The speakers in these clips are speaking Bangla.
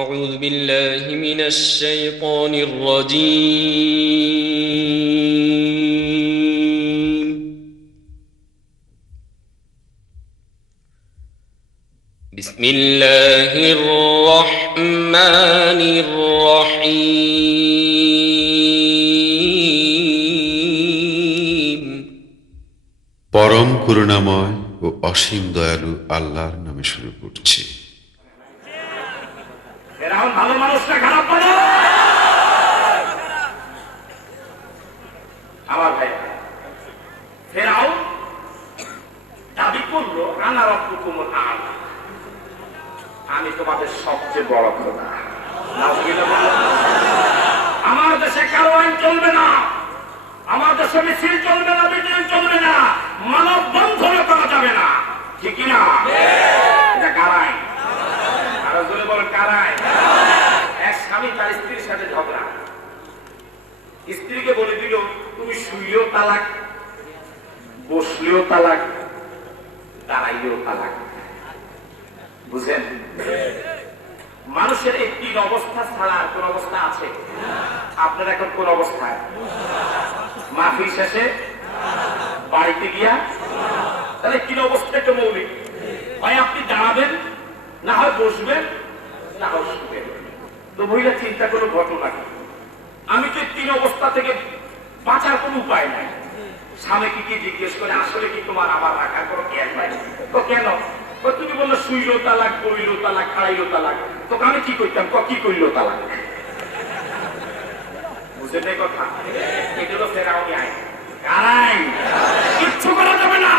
أعوذ بالله من الشيطان الرجيم. بسم الله الرحمن الرحيم. পরম করুণাময় ও অসীম দয়ালু আল্লাহর নামে শুরু করছি। ফেরাউন ভালো মানুষ না খারাপ মানুষ? আমার ভাই, ফেরাউন দাবি করলো আনা রব্বুকুমুল আ'লা, আমি তোমাদের সবচেয়ে বড় খোদা। আমার দেশে কারো আইন চলবে না, আমার দেশে মিছিল চলবে না, মিটিং চলবে না, মানব বন্ধন করা যাবে না, ঠিক না? এটা কারাই, আরো জোরে বলেন কারাই। এক স্বামী তার স্ত্রীর সাথে ঝগড়া, স্ত্রীকে বলে দিল তুমি শুইলেও তালাক, বসলেও তালাক, দাঁড়াইলেও তালাক। বুঝেন, মানুষের এই তিন অবস্থা ছাড়া আর কোন অবস্থা আছে? আপনার এখন কোন অবস্থায়? মাহফিল শেষে, বাড়িতে গিয়া, তাহলে তিন অবস্থা একটা মৌলিক। হয় আপনি দাঁড়াবেন, না হয় বসবেন, না হয় শুবেন। তো মহিলা চিন্তা করলো ঘটনা কি, আমি তো তিন অবস্থা থেকে বাঁচার কোন উপায় নাই। স্বামীকে কি জিজ্ঞেস করে আসলে কি তোমার আমার রাখার কোনো জ্ঞান নাই? তো কেন? তুমি বললো শুইলো তালাক, বইলো তালাক, খাড়াইলো তালাক, তোকে আমি কি করতাম? কি করলো তালাক? বুঝলেন এই কথা? এগুলো ফেরাউনি আইন, কারাই। কিচ্ছু করা যাবে না,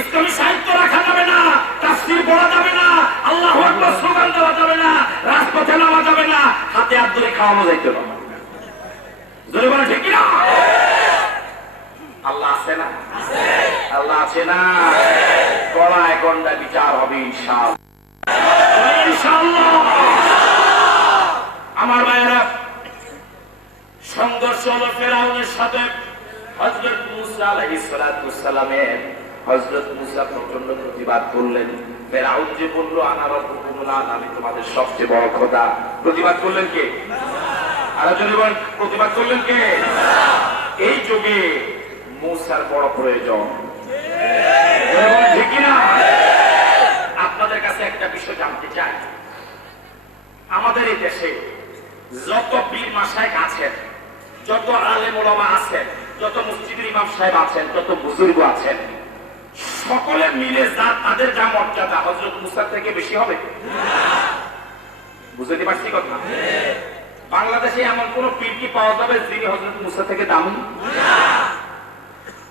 ইসলামী সাহিত্য রাখা যাবে না, তাফসীর পড়া যাবে না, আল্লাহু আকবার স্লোগান দেওয়া যাবে না, রাজপথে নামা যাবে না, হাতে হাত ধরে খাওয়ানো যাইতে না। জোরে বলে ঠিক না? আল্লাহ আছে না? আল্লাহ আছে না? গড়ায় গন্ডা বিচার হবে ইনশাআল্লাহ, ইনশাআল্লাহ। আমার ভাইয়েরা, সংঘর্ষ হলো ফেরাউনের সাথে হযরত মূসা আলাইহিস সালাতু ওয়াসসালামের। হযরত মূসা প্রচন্ড প্রতিবাদ করলেন। ফেরাউন যে বলল আনা রব্বুকুমুল আ'লা, আমি তোমাদের সবচেয়ে বড় খোদা, প্রতিবাদ করলেন কে? আর যদি বলেন প্রতিবাদ করলেন কে? এই যুগে মূসার বড় প্রয়োজন, ঠিক না? আপনাদের কাছে একটা বিষয় জানতে চাই, আমাদের এই দেশে যত পীর মাশায়েখ আছেন, যত আলেম ওলামা আছেন, যত মসজিদের ইমাম সাহেব আছেন, যত বুজুর্গ আছেন, সকলে মিলে তাদের যা মর্যাদা হযরত মূসার থেকে বেশি হবে? বুঝতে পারছি কথা? বাংলাদেশে এমন কোন পীর কি পাওয়া যাবে যিনি হযরত মূসা থেকে দামি?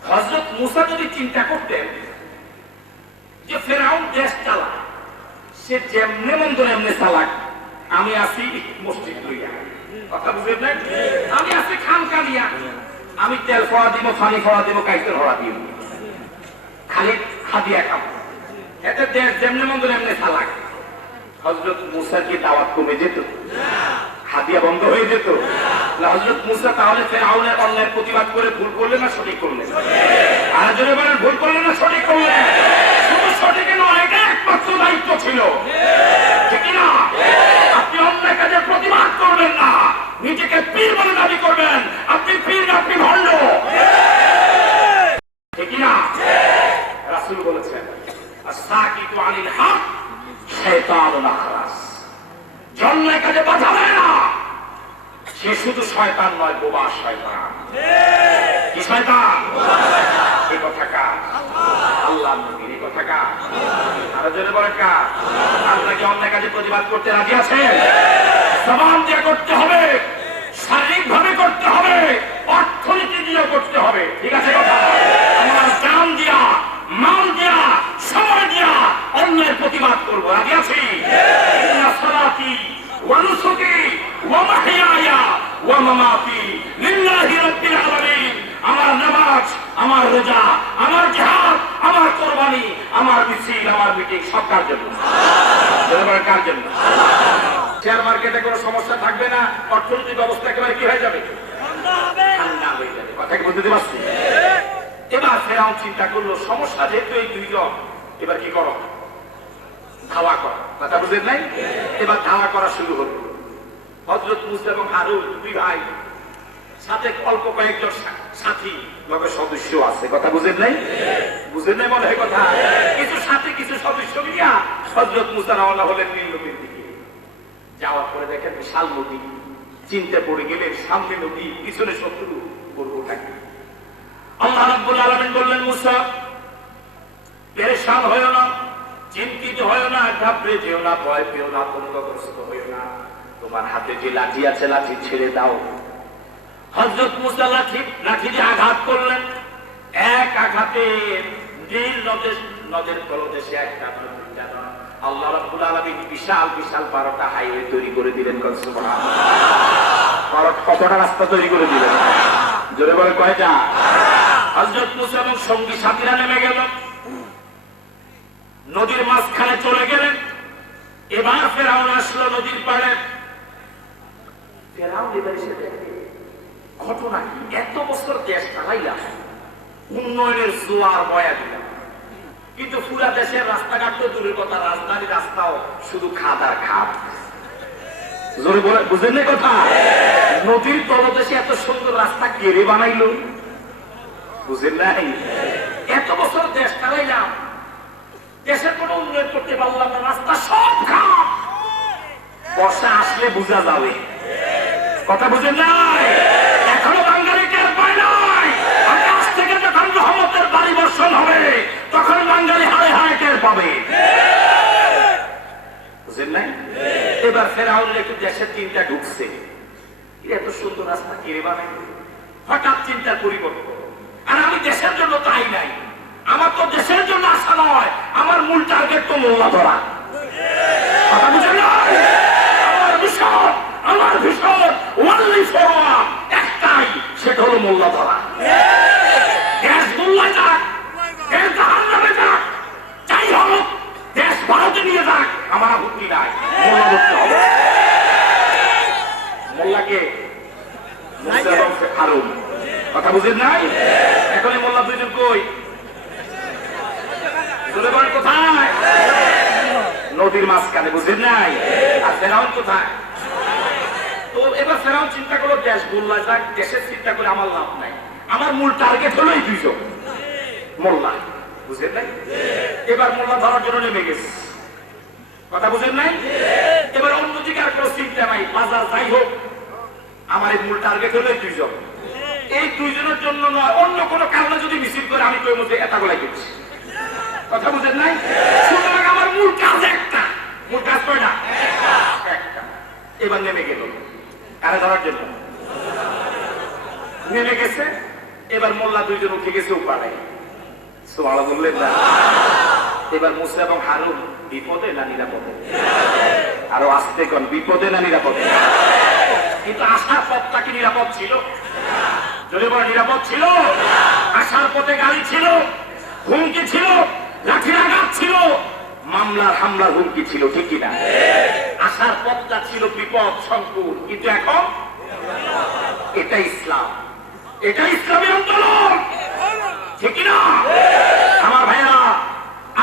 হযরত মূসা যদি চিন্তা করতেন যে ফেরাউন দেশ চালায়, সে যেমনে মন ধরে এমনি চালাক, আমি আছি মসজিদ লইয়া, কথা বুঝলেন না? আমি আছি খানকা নিয়া, আমি তেল ফোড়া দিব, পানি ফোড়া দিব, কাইতের ফোড়া দিব, খালি হাদিয়া খাবো, এতে দেশ যেমনে মন ধরে এমনি চালাক। হযরত মূসার কি দাওয়াত কমে যেত? হাদিয়া বন্ধ হয়ে যেত? হযরত মূসা তাহলে ফেরাউনের অন্যায় প্রতিবাদ করে ভুল করলেন না সঠিক করলেন? আর যদি বলেন ভুল করলেন না সঠিক করলেন? শুধু সঠিক নয়, এটা একমাত্র দায়িত্ব ছিল, ঠিক না? আপনি অন্যায় কাজে প্রতিবাদ করবেন না, নিজেকে পীর বলে দাবি করবেন, আপনি পীর না, আপনি ভণ্ড, ঠিক না? রাসূল বলেছেন আস-সাকিতু আনিল হক শাইতানুল আখরাস, অন্যায় কাজে বাধা দেয় না সে শুধু শয়তান নয়, বোবা শয়তান। কি শয়তান? এই কথা কার? আল্লাহর নবীর। এই কথা কার? আরো জোরে বলেন কার? আপনারা কি অন্যায় কাজে প্রতিবাদ করতে রাজি আছেন? জবান দিয়ে করতে হবে, শারীরিক ভাবে করতে হবে, অর্থনীতি দিয়ে করতে হবে, ঠিক আছে কথা? আমরা জান দিয়া, মাল দিয়া, সময় দিয়া অন্যায়ের প্রতিবাদ করবো, রাজি আছি? ইন্না সালাতি ওয়া নুসুকি ওয়া মাহইয়ায়া ওয়া মামাতি লিল্লাহি রাব্বিল আলামিন। আমার নামাজ, আমার রোজা, আমার জিহাদ, আমার কুরবানি, আমার মিছিল, আমার মিটিং সব কার জন্য? কার জন্য? শেয়ার মার্কেটে কোনো সমস্যা থাকবে না, অর্থনৈতিক ব্যবস্থা একেবারে কি হয়ে যাবে? ঠান্ডা হয়ে যাবে। কথা কি বুঝতে পারছি? এবার ফেরাউন চিন্তা করলো সমস্যা যেহেতু এই দুইজন, এবার কি করো? ধাওয়া করো। কথা বুঝেন নাই? এবার ধাওয়া করা শুরু হলো। হযরত মুসা এবং হারুন দুই ভাই, সাথে অল্প কয়েকজন সাথী লগে সদস্য আছে। কথা বুঝেন নাই? বুঝেন নাই মনে হয় কথা? কিছু সাথে কিছু সদস্য নিয়ে হযরত মুসা রওনা হলেন নীল নদীর দিকে। যাওয়ার পরে দেখেন বিশাল নদী, চিন্তা পড়ে গেলেন সামনে নদী, পিছনে শত্রু, করবো থাকে। আল্লাহ রাব্বুল আলামিন বললেন, মুসা পেরেশান হয়ো না, চিন্তিত হয়ো না, ঘাবড়ে যেও না, ভয় পেও না, আতঙ্কগ্রস্ত হয়ো না। তোমার হাতে যে লাঠি আছে লাঠি ছেড়ে দাও। হযরত মুসা লাঠি দিয়ে আঘাত করলেন। এক আঘাতে নীল নদের তলদেশে একটা আল্লাহ রাব্বুল আলামিন বিশাল বিশাল 12টা হাইওয়ে তৈরি করে দিলেন। সুবহানাল্লাহ। কতটা রাস্তা তৈরি করে দিলেন? জোরে বলে কয়টা? হযরত মুসা এবং সঙ্গী সাথীরা নেমে গেল, নদীর মাঝখানে চলে গেলেন। এবার ফেরাউন আসলো নদীর পাড়ে। ফেরাউন এবার এসে দেখে ঘটনা কি, এত বছর দেশ চালাইলাম, উন্নয়নের জোয়ার বয়া দিলাম, কিন্তু পুরা দেশের রাস্তাঘাট তো দূরের কথা, রাজধানী রাস্তাও শুধু খাদ আর খাদ। জোরে বলে বুঝেন না কথা? নদীর তলদেশে এত সুন্দর রাস্তা কে রে বানাইলো? বুঝেন নাই? এত বছর দেশ চালাইলাম, দেশের কোনো উন্নয়ন করতে পারলাম না, রাস্তা সব খাদ। বর্ষা আসলে বোঝা যাবে। কথা বুঝেন নাই? এখনো বাঙালি টের পায় নাই। আকাশ থেকে যখন রহমতের বাড়ি বর্ষণ হবে তখন বাঙালি হারে হারে টের পাবে। বুঝেন নাই? এবার ফেরাউনের একটু দেশের চিন্তা ঢুকছে, এত সুন্দর রাস্তা কে বানাই। হঠাৎ চিন্তার পরিবর্তন। আর আমি দেশের জন্য তাই নাই, আমার তো দেশের জন্য আসা নয়, আমার মূল টার্গেট তো মোল্লা ধরা। কথা বুঝেন নাই? আমার ভীষণ ওয়ানলি ফরওয়ার্ড একটাই, সেটা হলো মোল্লা ধরা। দেশ মোল্লায় যাক, দেশ জাহান্নামে যাক, যাই হোক দেশ ভারতে নিয়ে যাক, আমার আপত্তি নাই, মোল্লা ধরতে হবে। মোল্লাকে হারুন। কথা বুঝেন নাই? এখন মোল্লা দুইজন কই? কোথায়? নদীর মাঝখানে। বুঝেন নাই? আর ফেরাউন কোথায়? তো এবার ফেরাউন চিন্তা করলো দেশ মোল্লা যাক, দেশের চিন্তা করে আমার লাভ নাই, আমার মূল টার্গেট হলো এই দুইজন মোল্লা। বুঝেন নাই? এবার মোল্লা ধরার জন্য নেমে গেছে। কথা বুঝেন নাই? এবার অন্যদিকে আর কোনো চিন্তা নাই, বাজার যাই হোক আমার এই মূল টার্গেট হলো এই দুইজন। এই দুইজনের জন্য নয়, অন্য কোনো কারণে যদি মিছিল করে আমি কই মধ্যে এটা গোলাই করছি। কথা বুঝেন নাই? সুতরাং আমার মূল কাজ একটা। মূল কাজ কয়টা? একটা। এবার নেমে গেল কারে ধরার জন্য। নেমে গেছে। এবার মোল্লা দুইজন উঠে গেছে উপারে। সুবহানাল্লাহ বললেন না? এবার মুসা এবং হারুন বিপদে না নিরাপদে? আরো আস্তে কোন, বিপদে না নিরাপদে? কিন্তু আসার পথটা কি নিরাপদ ছিল? যদি বড় নিরাপদ ছিল? আসার পথে গাড়ি ছিল, হুমকি ছিল, লাঠির আঘাত ছিল, মামলার হামলার হুমকি ছিল, ঠিক কিনা? আসার পথটা ছিল বিপদ সংকুল, কিন্তু এখন এটা ইসলাম, এটা ইসলামের আন্দোলন, ঠিক কিনা? আমার ভাইয়া,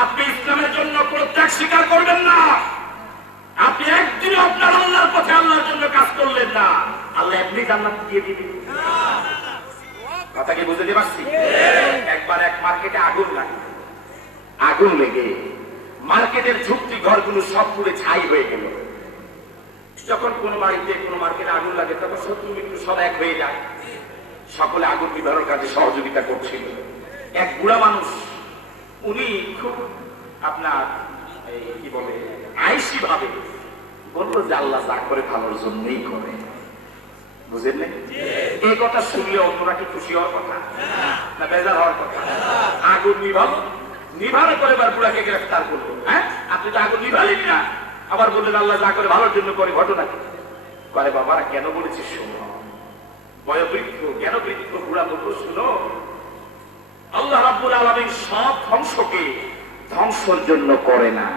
আপনি ইসলামের জন্য কোনো ত্যাগ স্বীকার করবেন না। আপনি একদিন আপনার আল্লাহর পথে আল্লাহর জন্য কাজ করলেন না, আল্লাহ এমনি জান্নাত দিয়ে দিবেন। কথা কি বুঝতে পারছি? একবার এক মার্কেটে আগুন লাগে, আগুন লেগে মার্কেটের ঝুপড়ি ঘরগুলো সব পুড়ে ছাই হয়ে গেল। যখন কোন বাড়িতে কোন মার্কেটে আগুন লাগে তখন শত্রু মিত্র সব এক হয়ে যায়, সকলে আগুন নিবারণের কাজে সহযোগিতা করছিল। এক বুড়া মানুষ, উনি খুব আপনার কি বলে আইসি ভাবে বললো যে আল্লাহ যা করে ভালোর জন্যই করে। বুঝেন নাই? এই কথা শুনলে অন্যরা কি খুশি হওয়ার কথা না বেজার হওয়ার কথা? আগুন নিভালো, নিভানো করে এবার বুড়াকে গ্রেফতার করলো। হ্যাঁ, আপনি তো আগুন নিভালেন না, আবার বললেন আল্লাহ যা করে ভালোর জন্য করে। ঘটনা কি? করে বাবারা কেন বলেছি শুনো, বয়োবৃদ্ধ জ্ঞান বৃদ্ধ বুড়া বলল শুনো, আল্লাহ রাব্বুল আলামিন সব ধ্বংসকে ধ্বংসের জন্য করে না,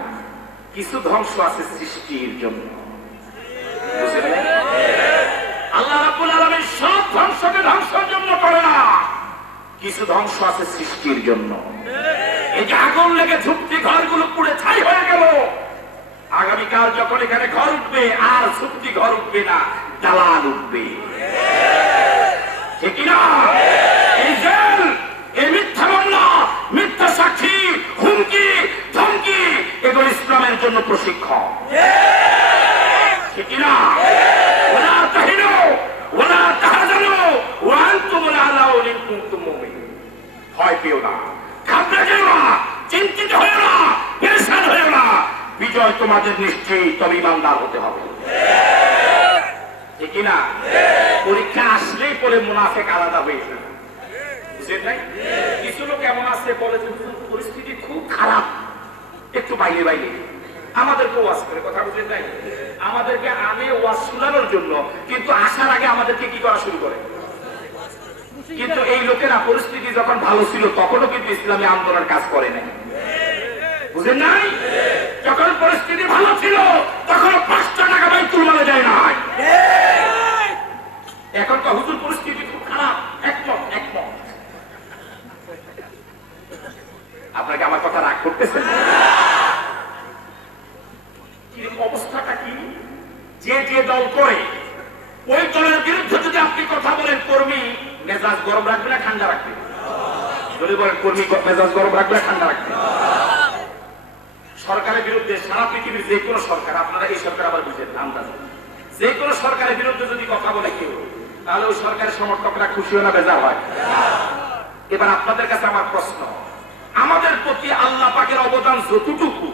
কিছু ধ্বংস আছে সৃষ্টির জন্য। বুঝলেন? আল্লাহ রাব্বুল আলামিন সব ধ্বংসকে ধ্বংসের জন্য করে না, কিছু ধ্বংস আছে সৃষ্টির জন্য। এই যে আগুন লেগে ঝুপড়ি ঘরগুলো পুড়ে ছাই হয়ে গেল, আগামীকাল যখন এখানে ঘর উঠবে আর চুক্তি ঘর উঠবে না, দালাল উঠবে, ঠিক না? এই জেল, এই মিথ্যা মামলা, মিথ্যা সাক্ষী, হুমকি ধমকি, এগুলো ইসলামের জন্য প্রশিক্ষণ, ঠিক না? ওলা তাহিনু ওলা তাহজানু ওয়া আনতুমুল আ'লাউনা ইন কুনতুম মুমিনিন। ভয় পেও না, ঘাবড়ে যেও না, চিন্তিত হয়ো না, পেরেশান হয়ো না। বিজয় তোমাদের নিশ্চয়ই, তবে ইমানদার হতে হবে, ঠিক না? পরীক্ষা আসলেই পরে মুনাফিক আলাদা হয়ে যাবে, বুঝলেন নাই? কিছু লোক এমন আছে বলে যে পরিস্থিতি খুব খারাপ, একটু বাইরে বাইরে আমাদেরকে ওয়াজ করে, কথা বুঝলেন নাই? আমাদেরকে আগে ওয়াজ শোনানোর জন্য, কিন্তু আসার আগে আমাদেরকে কি করা শুরু করে। কিন্তু এই লোকেরা পরিস্থিতি যখন ভালো ছিল তখনও কিন্তু ইসলামী আন্দোলনের কাজ করে নাই, বুঝলেন নাই? যখন পরিস্থিতি ভালো ছিল তখন 5 টাকা বাইতুল মালে যায় নাই। এখন তো হুজুর পরিস্থিতি খুব খারাপ, একমত একমত। আপনাকে আমার কথা রাগ করতেছেন? অবস্থাটা কি? যে যে দল করে ওই দলের বিরুদ্ধে যদি আপনি কথা বলেন, কর্মী মেজাজ গরম রাখবে না ঠান্ডা রাখবে? যদি বলেন কর্মী মেজাজ গরম রাখবে না ঠান্ডা রাখবে? সরকারের বিরুদ্ধে, সারা পৃথিবীর যে কোনো সরকার, আপনারা এই সরকার আবার বুঝেন আন্দাজ, যে কোনো সরকারের বিরুদ্ধে যদি কথা বলে কেউ, তাহলে ওই সরকারের সমর্থকরা খুশি হয় না বেজার হয়? এবার আপনাদের কাছে আমার প্রশ্ন, আমাদের প্রতি আল্লাহ পাকের অবদান যতটুকু,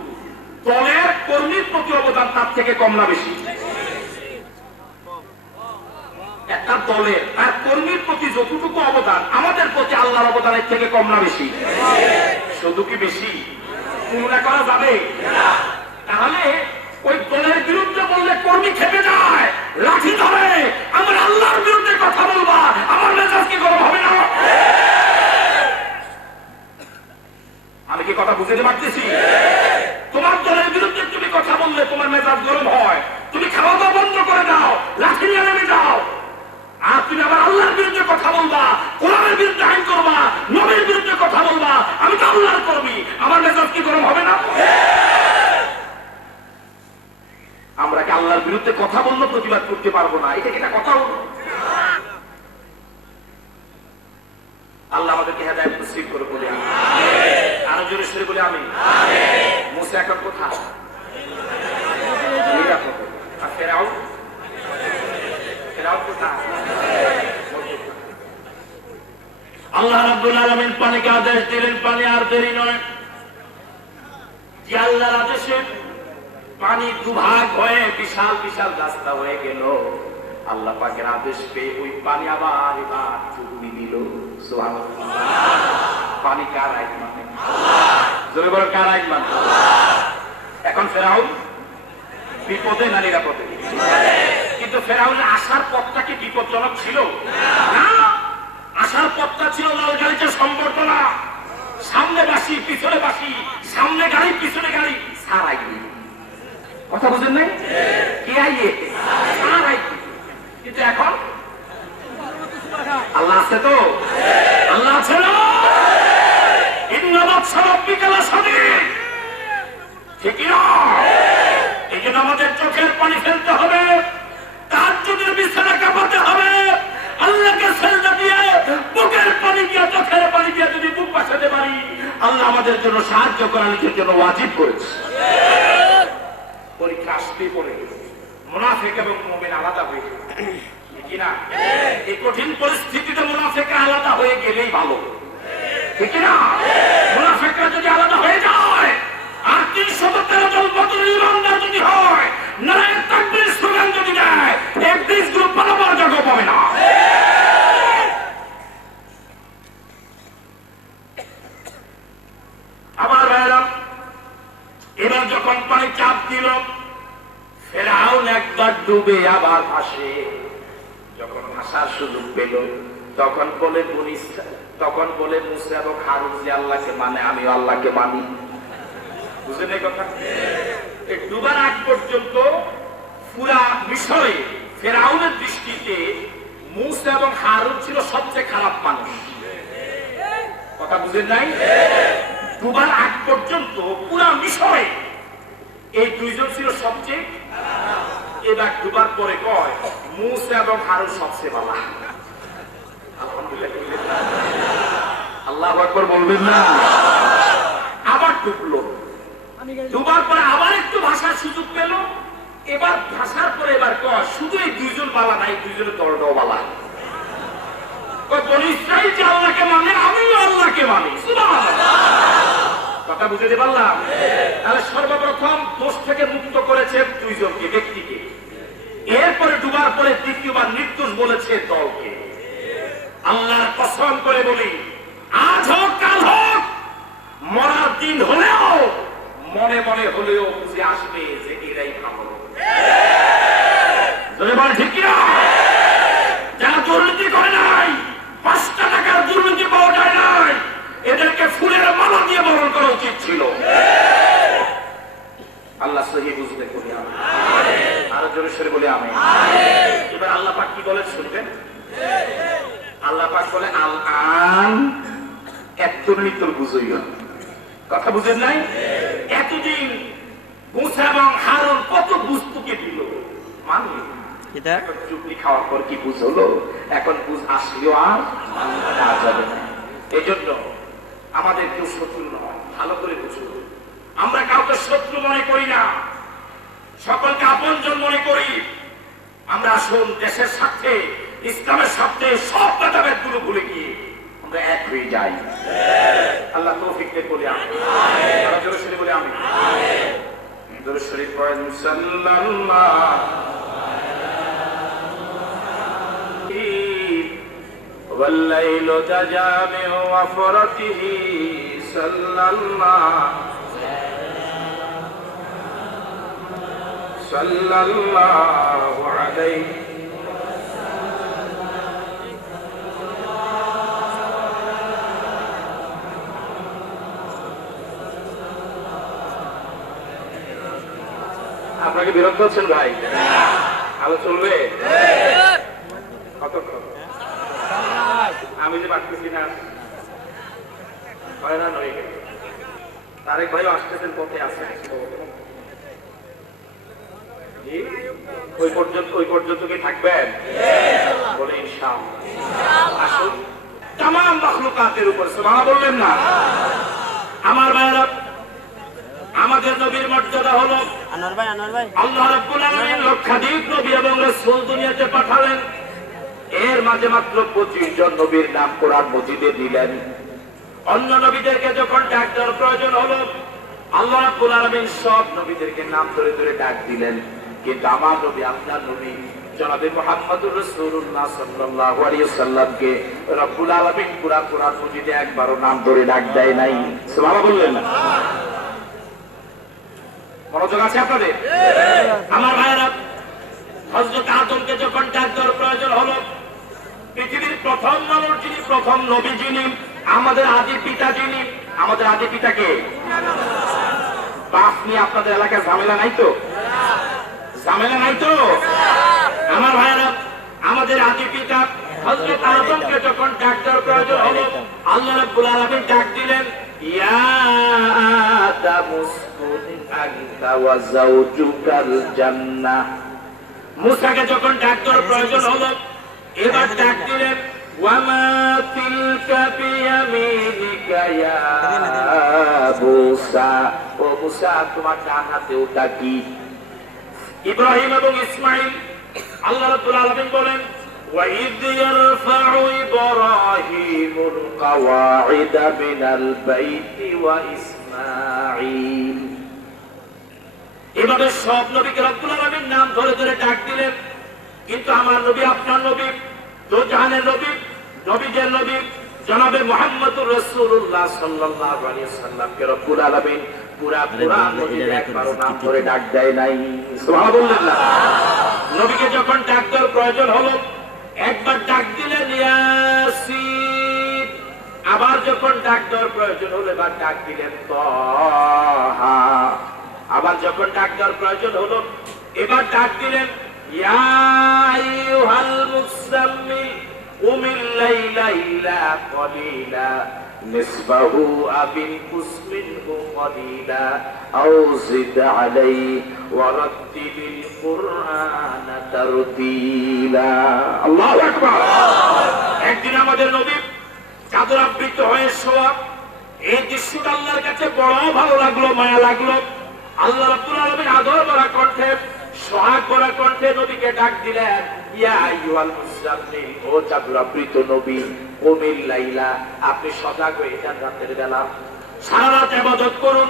দলের কর্মীর প্রতি অবদান তার থেকে কম না বেশি? একটা দলের তার কর্মীর প্রতি যতটুকু অবদান, আমাদের প্রতি আল্লাহর অবদানের থেকে কম না বেশি? শুধু কি বেশি? তুলনা করা যাবে? তাহলে ওই দলের বিরুদ্ধে বললে কর্মী খেপে যায়, লাঠি ধরে। আমার আল্লাহর বিরুদ্ধে কথা বলবা, আমার মেজাজ কি গরম হবে না? আমি কি কথা বুঝতে পারতেছি? তোমার দলের বিরুদ্ধে তুমি কথা বললে তোমার মেজাজ গরম হয়, তুমি খাওয়া দাওয়া বন্ধ করে দাও, লাঠি নিয়ে নেমে যাও। আর তুমি আবার আল্লাহর বিরুদ্ধে কথা বলবা, কোরআনের বিরুদ্ধে আইন করবা, নবীর বিরুদ্ধে কথা বলবা, আমি তো আল্লাহর কর্মী, আমার মেজাজ কি গরম হবে না? আমরা কি আল্লাহর বিরুদ্ধে কথা বললে প্রতিবাদ করতে পারবো না? এটা কি একটা কথা হলো? আল্লাহ আমাদেরকে হেদায়েত নসিব করে বলে আমি আরো জোরে সরে বলে আমি মুসা এখন কোথায়? আর ফেরাউন কোথায়? আল্লাহ রাব্বুল আলামিন পানিকে আদেশ দিলেন, পানি আর দেরি নয়, যে আল্লাহর আদেশে পানি দুভাগ হয়ে বিশাল বিশাল রাস্তা হয়ে গেল। আল্লাহ পাকের আদেশ পেয়ে ওই পানি আবার এবার চুক্তি দিল। সুবহানাল্লাহ। পানি কার আইন মানে? জোরে বলো, কার আইন মানে? এখন ফেরাউন বিপদে না নিরাপদে? কিন্তু ফেরাউনের আসার পথটা কি বিপজ্জনক ছিল? না, আসার পথটা ছিল লাল গাড়িতে সম্বর্ধনা, সামনে বাসি পিছনে বাসি, সামনে গাড়ি পিছনে গাড়ি, সার আইনি। কথা বুঝেন নাই? কি আইয়ে? সার আইনি। কিন্তু এখন আল্লাহ আছে তো? আল্লাহ আছে না? ইন্না বাতশা রাব্বিকা লাশাদীদ, ঠিক না? এই জন্য আমাদের চোখের পানি ফেলতে হবে, তাহাজ্জুদের বিছানা কাঁপাতে হবে, আল্লাহকে সিজদা দিয়ে বুকের পানি দিয়ে চোখের পানি দিয়ে যদি বুক বাঁচাতে পারি, আল্লাহ আমাদের জন্য সাহায্য করা নিজের জন্য ওয়াজিব করেছে। পরীক্ষা আসতেই পড়ে মুনাফিক এবং মুমিন আলাদা হয়ে গেল, ঠিক না? এই কঠিন পরিস্থিতিতে মুনাফিকরা আলাদা হয়ে গেলেই ভালো, ঠিক না? মুনাফিকরা যদি আলাদা হয়ে যায় আর 313 জন বদর ইমানদার যদি হয়, নারায়ে তাকবীর স্লোগান যদি দেয়, এক দেশ গ্রুপ পালাবার জায়গা পাবে না। আবার ভাইরা, এবার যখন পানি চাপ দিল, ফেরাউন একবার ডুবে আবার ভাসে। যখন ভাসার সুযোগ পেল তখন বলে মুসা এবং হারুন যে আল্লাহকে মানে, আমি আল্লাহকে মানি। বুঝলেন এই কথা? ডুবার আগ পর্যন্ত পুরা মিশরে ফেরাউনের দৃষ্টিতে মুসা এবং হারুন ছিল সবচেয়ে খারাপ মানুষ। কথা বুঝেন নাই? ডুবার আগ পর্যন্ত পুরা মিশরে এই দুইজন ছিল সবচেয়ে। এবার দুবার পরে কয় মুসা এবং হারুন সবচেয়ে ভালো। আলহামদুলিল্লাহ, আল্লাহু আকবার বলবেন না? আবার ঢুকলো, দুবার পরে আবার একটু ভাষার সুযোগ পেল। এবার ভাষার পরে এবার কয় শুধু এই দুইজন বালা নাই, দুইজনের দলটাও বালা। বনি ইসরাইল যে আল্লাহকে মানে, আমিও আল্লাহকে মানি। সুবহানাল্লাহ, কথা বুঝতে পারলাম? তাহলে সর্বপ্রথম দোষ থেকে মুক্ত করেছে দুইজনকে, ব্যক্তিকে। এরপরে ডুবার পরে দ্বিতীয়বার নির্দোষ বলেছে দলকে। আল্লাহর কসম করে বলি, আজ হোক কাল হোক, মরার দিন হলেও মনে মনে হলেও বুঝে আসবে যে এরাই ভালো। ঠিক না? যারা দুর্নীতি করে নাই, 5 টাকার দুর্নীতি পাওয়া যায় নাই, এদেরকে ফুলের মালা দিয়ে বরণ করা উচিত ছিল। আল্লাহ সহি বুঝতে বলি আমি, আরো জোরে সরে বলি আমি। এবার আল্লাহ পাক কি বলে শুনবেন? আল্লাহ পাক বলে আল আন এতদিন তোর বুঝইও। কথা বুঝেন নাই? এতদিন মুসা এবং হারুন কত বুঝতুকে দিল, মানলি এখন চুপড়ি খাওয়ার পর কি বুঝ হলো? এখন বুঝ আসলেও আর যাবে না। এই জন্য আমাদের কেউ শত্রু নয়, ভালো করে বুঝুন। আমরা কাউকে শত্রু মনে করি না, সকলকে আপনজন মনে করি। আমরা আসুন দেশের স্বার্থে, ইসলামের স্বার্থে সব ভেদাভেদ গুলো ভুলে গিয়ে আমরা এক হয়ে যাই। আল্লাহ তৌফিক দেন বলে আমি, জোরে সরে বলে আমি। জোরে সরে পড়েন সাল্লাল্লাহু والليل تجامع وفرته صلى الله عليه আপনাকে বিরক্ত হচ্ছেন ভাই? আলো চলবে কতক্ষণ? আমি যে পারতেছি না, হয়রান হয়ে গেল। তারেক ভাই আসতেছেন, পথে আছে, ওই পর্যন্ত কি থাকবেন? বলে ইনশাআল্লাহ। আসুন তামাম মাখলুকাতের উপর সুবহানাল্লাহ বললেন না? আমার ভাইরা, আমাদের নবীর মর্যাদা হলো আল্লাহ রাব্বুল আলামিন লক্ষাধিক নবী এবং রাসূল দুনিয়াতে পাঠালেন। এর মাঝে মাত্র 25 জন নবীর নাম কোরআন মজিদে দিলেন। অন্য নবীদেরকে যখন ডাক দেওয়ার প্রয়োজন হলো, আল্লাহ রাব্বুল আলামিন সব নবীদেরকে নাম ধরে ধরে ডাক দিলেন। কিন্তু আমার নবী, আপনার নবী জনাবে মুহাম্মদুর রাসূলুল্লাহ সাল্লাল্লাহু আলাইহি ওয়াসাল্লামকে রব্বুল আলামিন কোরআন মজিদে একবারও নাম ধরে ডাক দেয় নাই। সুবহানাল্লাহ বললেন না? মনোযোগ আছে আপনাদের? আমার ভাইরা, হযরত আদমকে যখন ডাক দেওয়ার প্রয়োজন হলো, পৃথিবীর প্রথম মানুষ যিনি, প্রথম নবী যিনি, আমাদের আদি পিতা যিনি, আমাদের আদি পিতাকে বাপ নিয়ে আপনাদের এলাকায় ঝামেলা নাই তো? ঝামেলা নাই তো? আমার ভাইরা, আমাদের আদি পিতা হযরত আদমকে যখন ডাক দেওয়ার প্রয়োজন হলো, আল্লাহ রাব্বুল আলামিন ডাক দিলেন, ইয়া আদামু উসকুন আনতা ওয়া যাওজুকাল জান্নাহ। মুসাকে যখন ডাক দেওয়ার প্রয়োজন হলো, এবার ডাক দিলেন, ওয়ামা তিলকা বিয়ামিনিকা ইয়া মুসা। ও মুসা, তোমার ডান হাতে ওটা কি? ইব্রাহিম এবং ইসমাঈল, আল্লাহ রাব্বুল আলামিন বলেন, ওয়া ইয ইয়ারফাউ ইব্রাহিমুল কাওয়াইদা মিনাল বাইতি ওয়া ইসমাঈল। এভাবে সব নবীকে রব্বুল আলামিন নাম ধরে ধরে ডাক দিলেন। কিন্তু আমার নবী, আপনার নবী, দো জাহানের নবী, নবীদের নবী জনাবে মুহাম্মদুর রাসূলুল্লাহ সাল্লাল্লাহু আলাইহি ওয়াসাল্লামকে রব্বুল আলামিন পুরা কোরআন মজিদে একবারও নাম ধরে ডাক দেয় নাই। সুবহানাল্লাহ বললেন না? নবীকে যখন ডাক দেওয়ার প্রয়োজন হলো, একবার ডাক দিলেন ইয়াসিন। আবার যখন ডাক দেওয়ার প্রয়োজন হলো, এবার ডাক দিলেন তাহা। আবার যখন ডাক দেওয়ার প্রয়োজন হলো, এবার ডাক দিলেন ইয়া আইয়ুহাল মুযাম্মিল। ও কুমিল লাইলা ইল্লা কলিলা নিসফাহু আবিল কুসমিনহু কলিলা আও জিদ আলাইহি ওয়া রাত্তিলিল কুরআনা তারতিলা। আল্লাহু আকবার। একদিন আমাদের নবী চাদর আবৃত হয়ে শোয়া, এই দৃশ্যটা আল্লাহর কাছে বড় ভালো লাগলো, মায়া লাগলো। আল্লাহ রাব্বুল আলামিন আদর ভরা কণ্ঠে, সোহাগ ভরা কণ্ঠে নবীকে ডাক দিলেন, ইয়া আইয়ুহাল মুযাম্মিল, ও চাদর আবৃত নবী, কুমিল লাইলা, আপনি সজাগ হয়ে যান রাতের বেলা, সারা রাত ইবাদত করুন।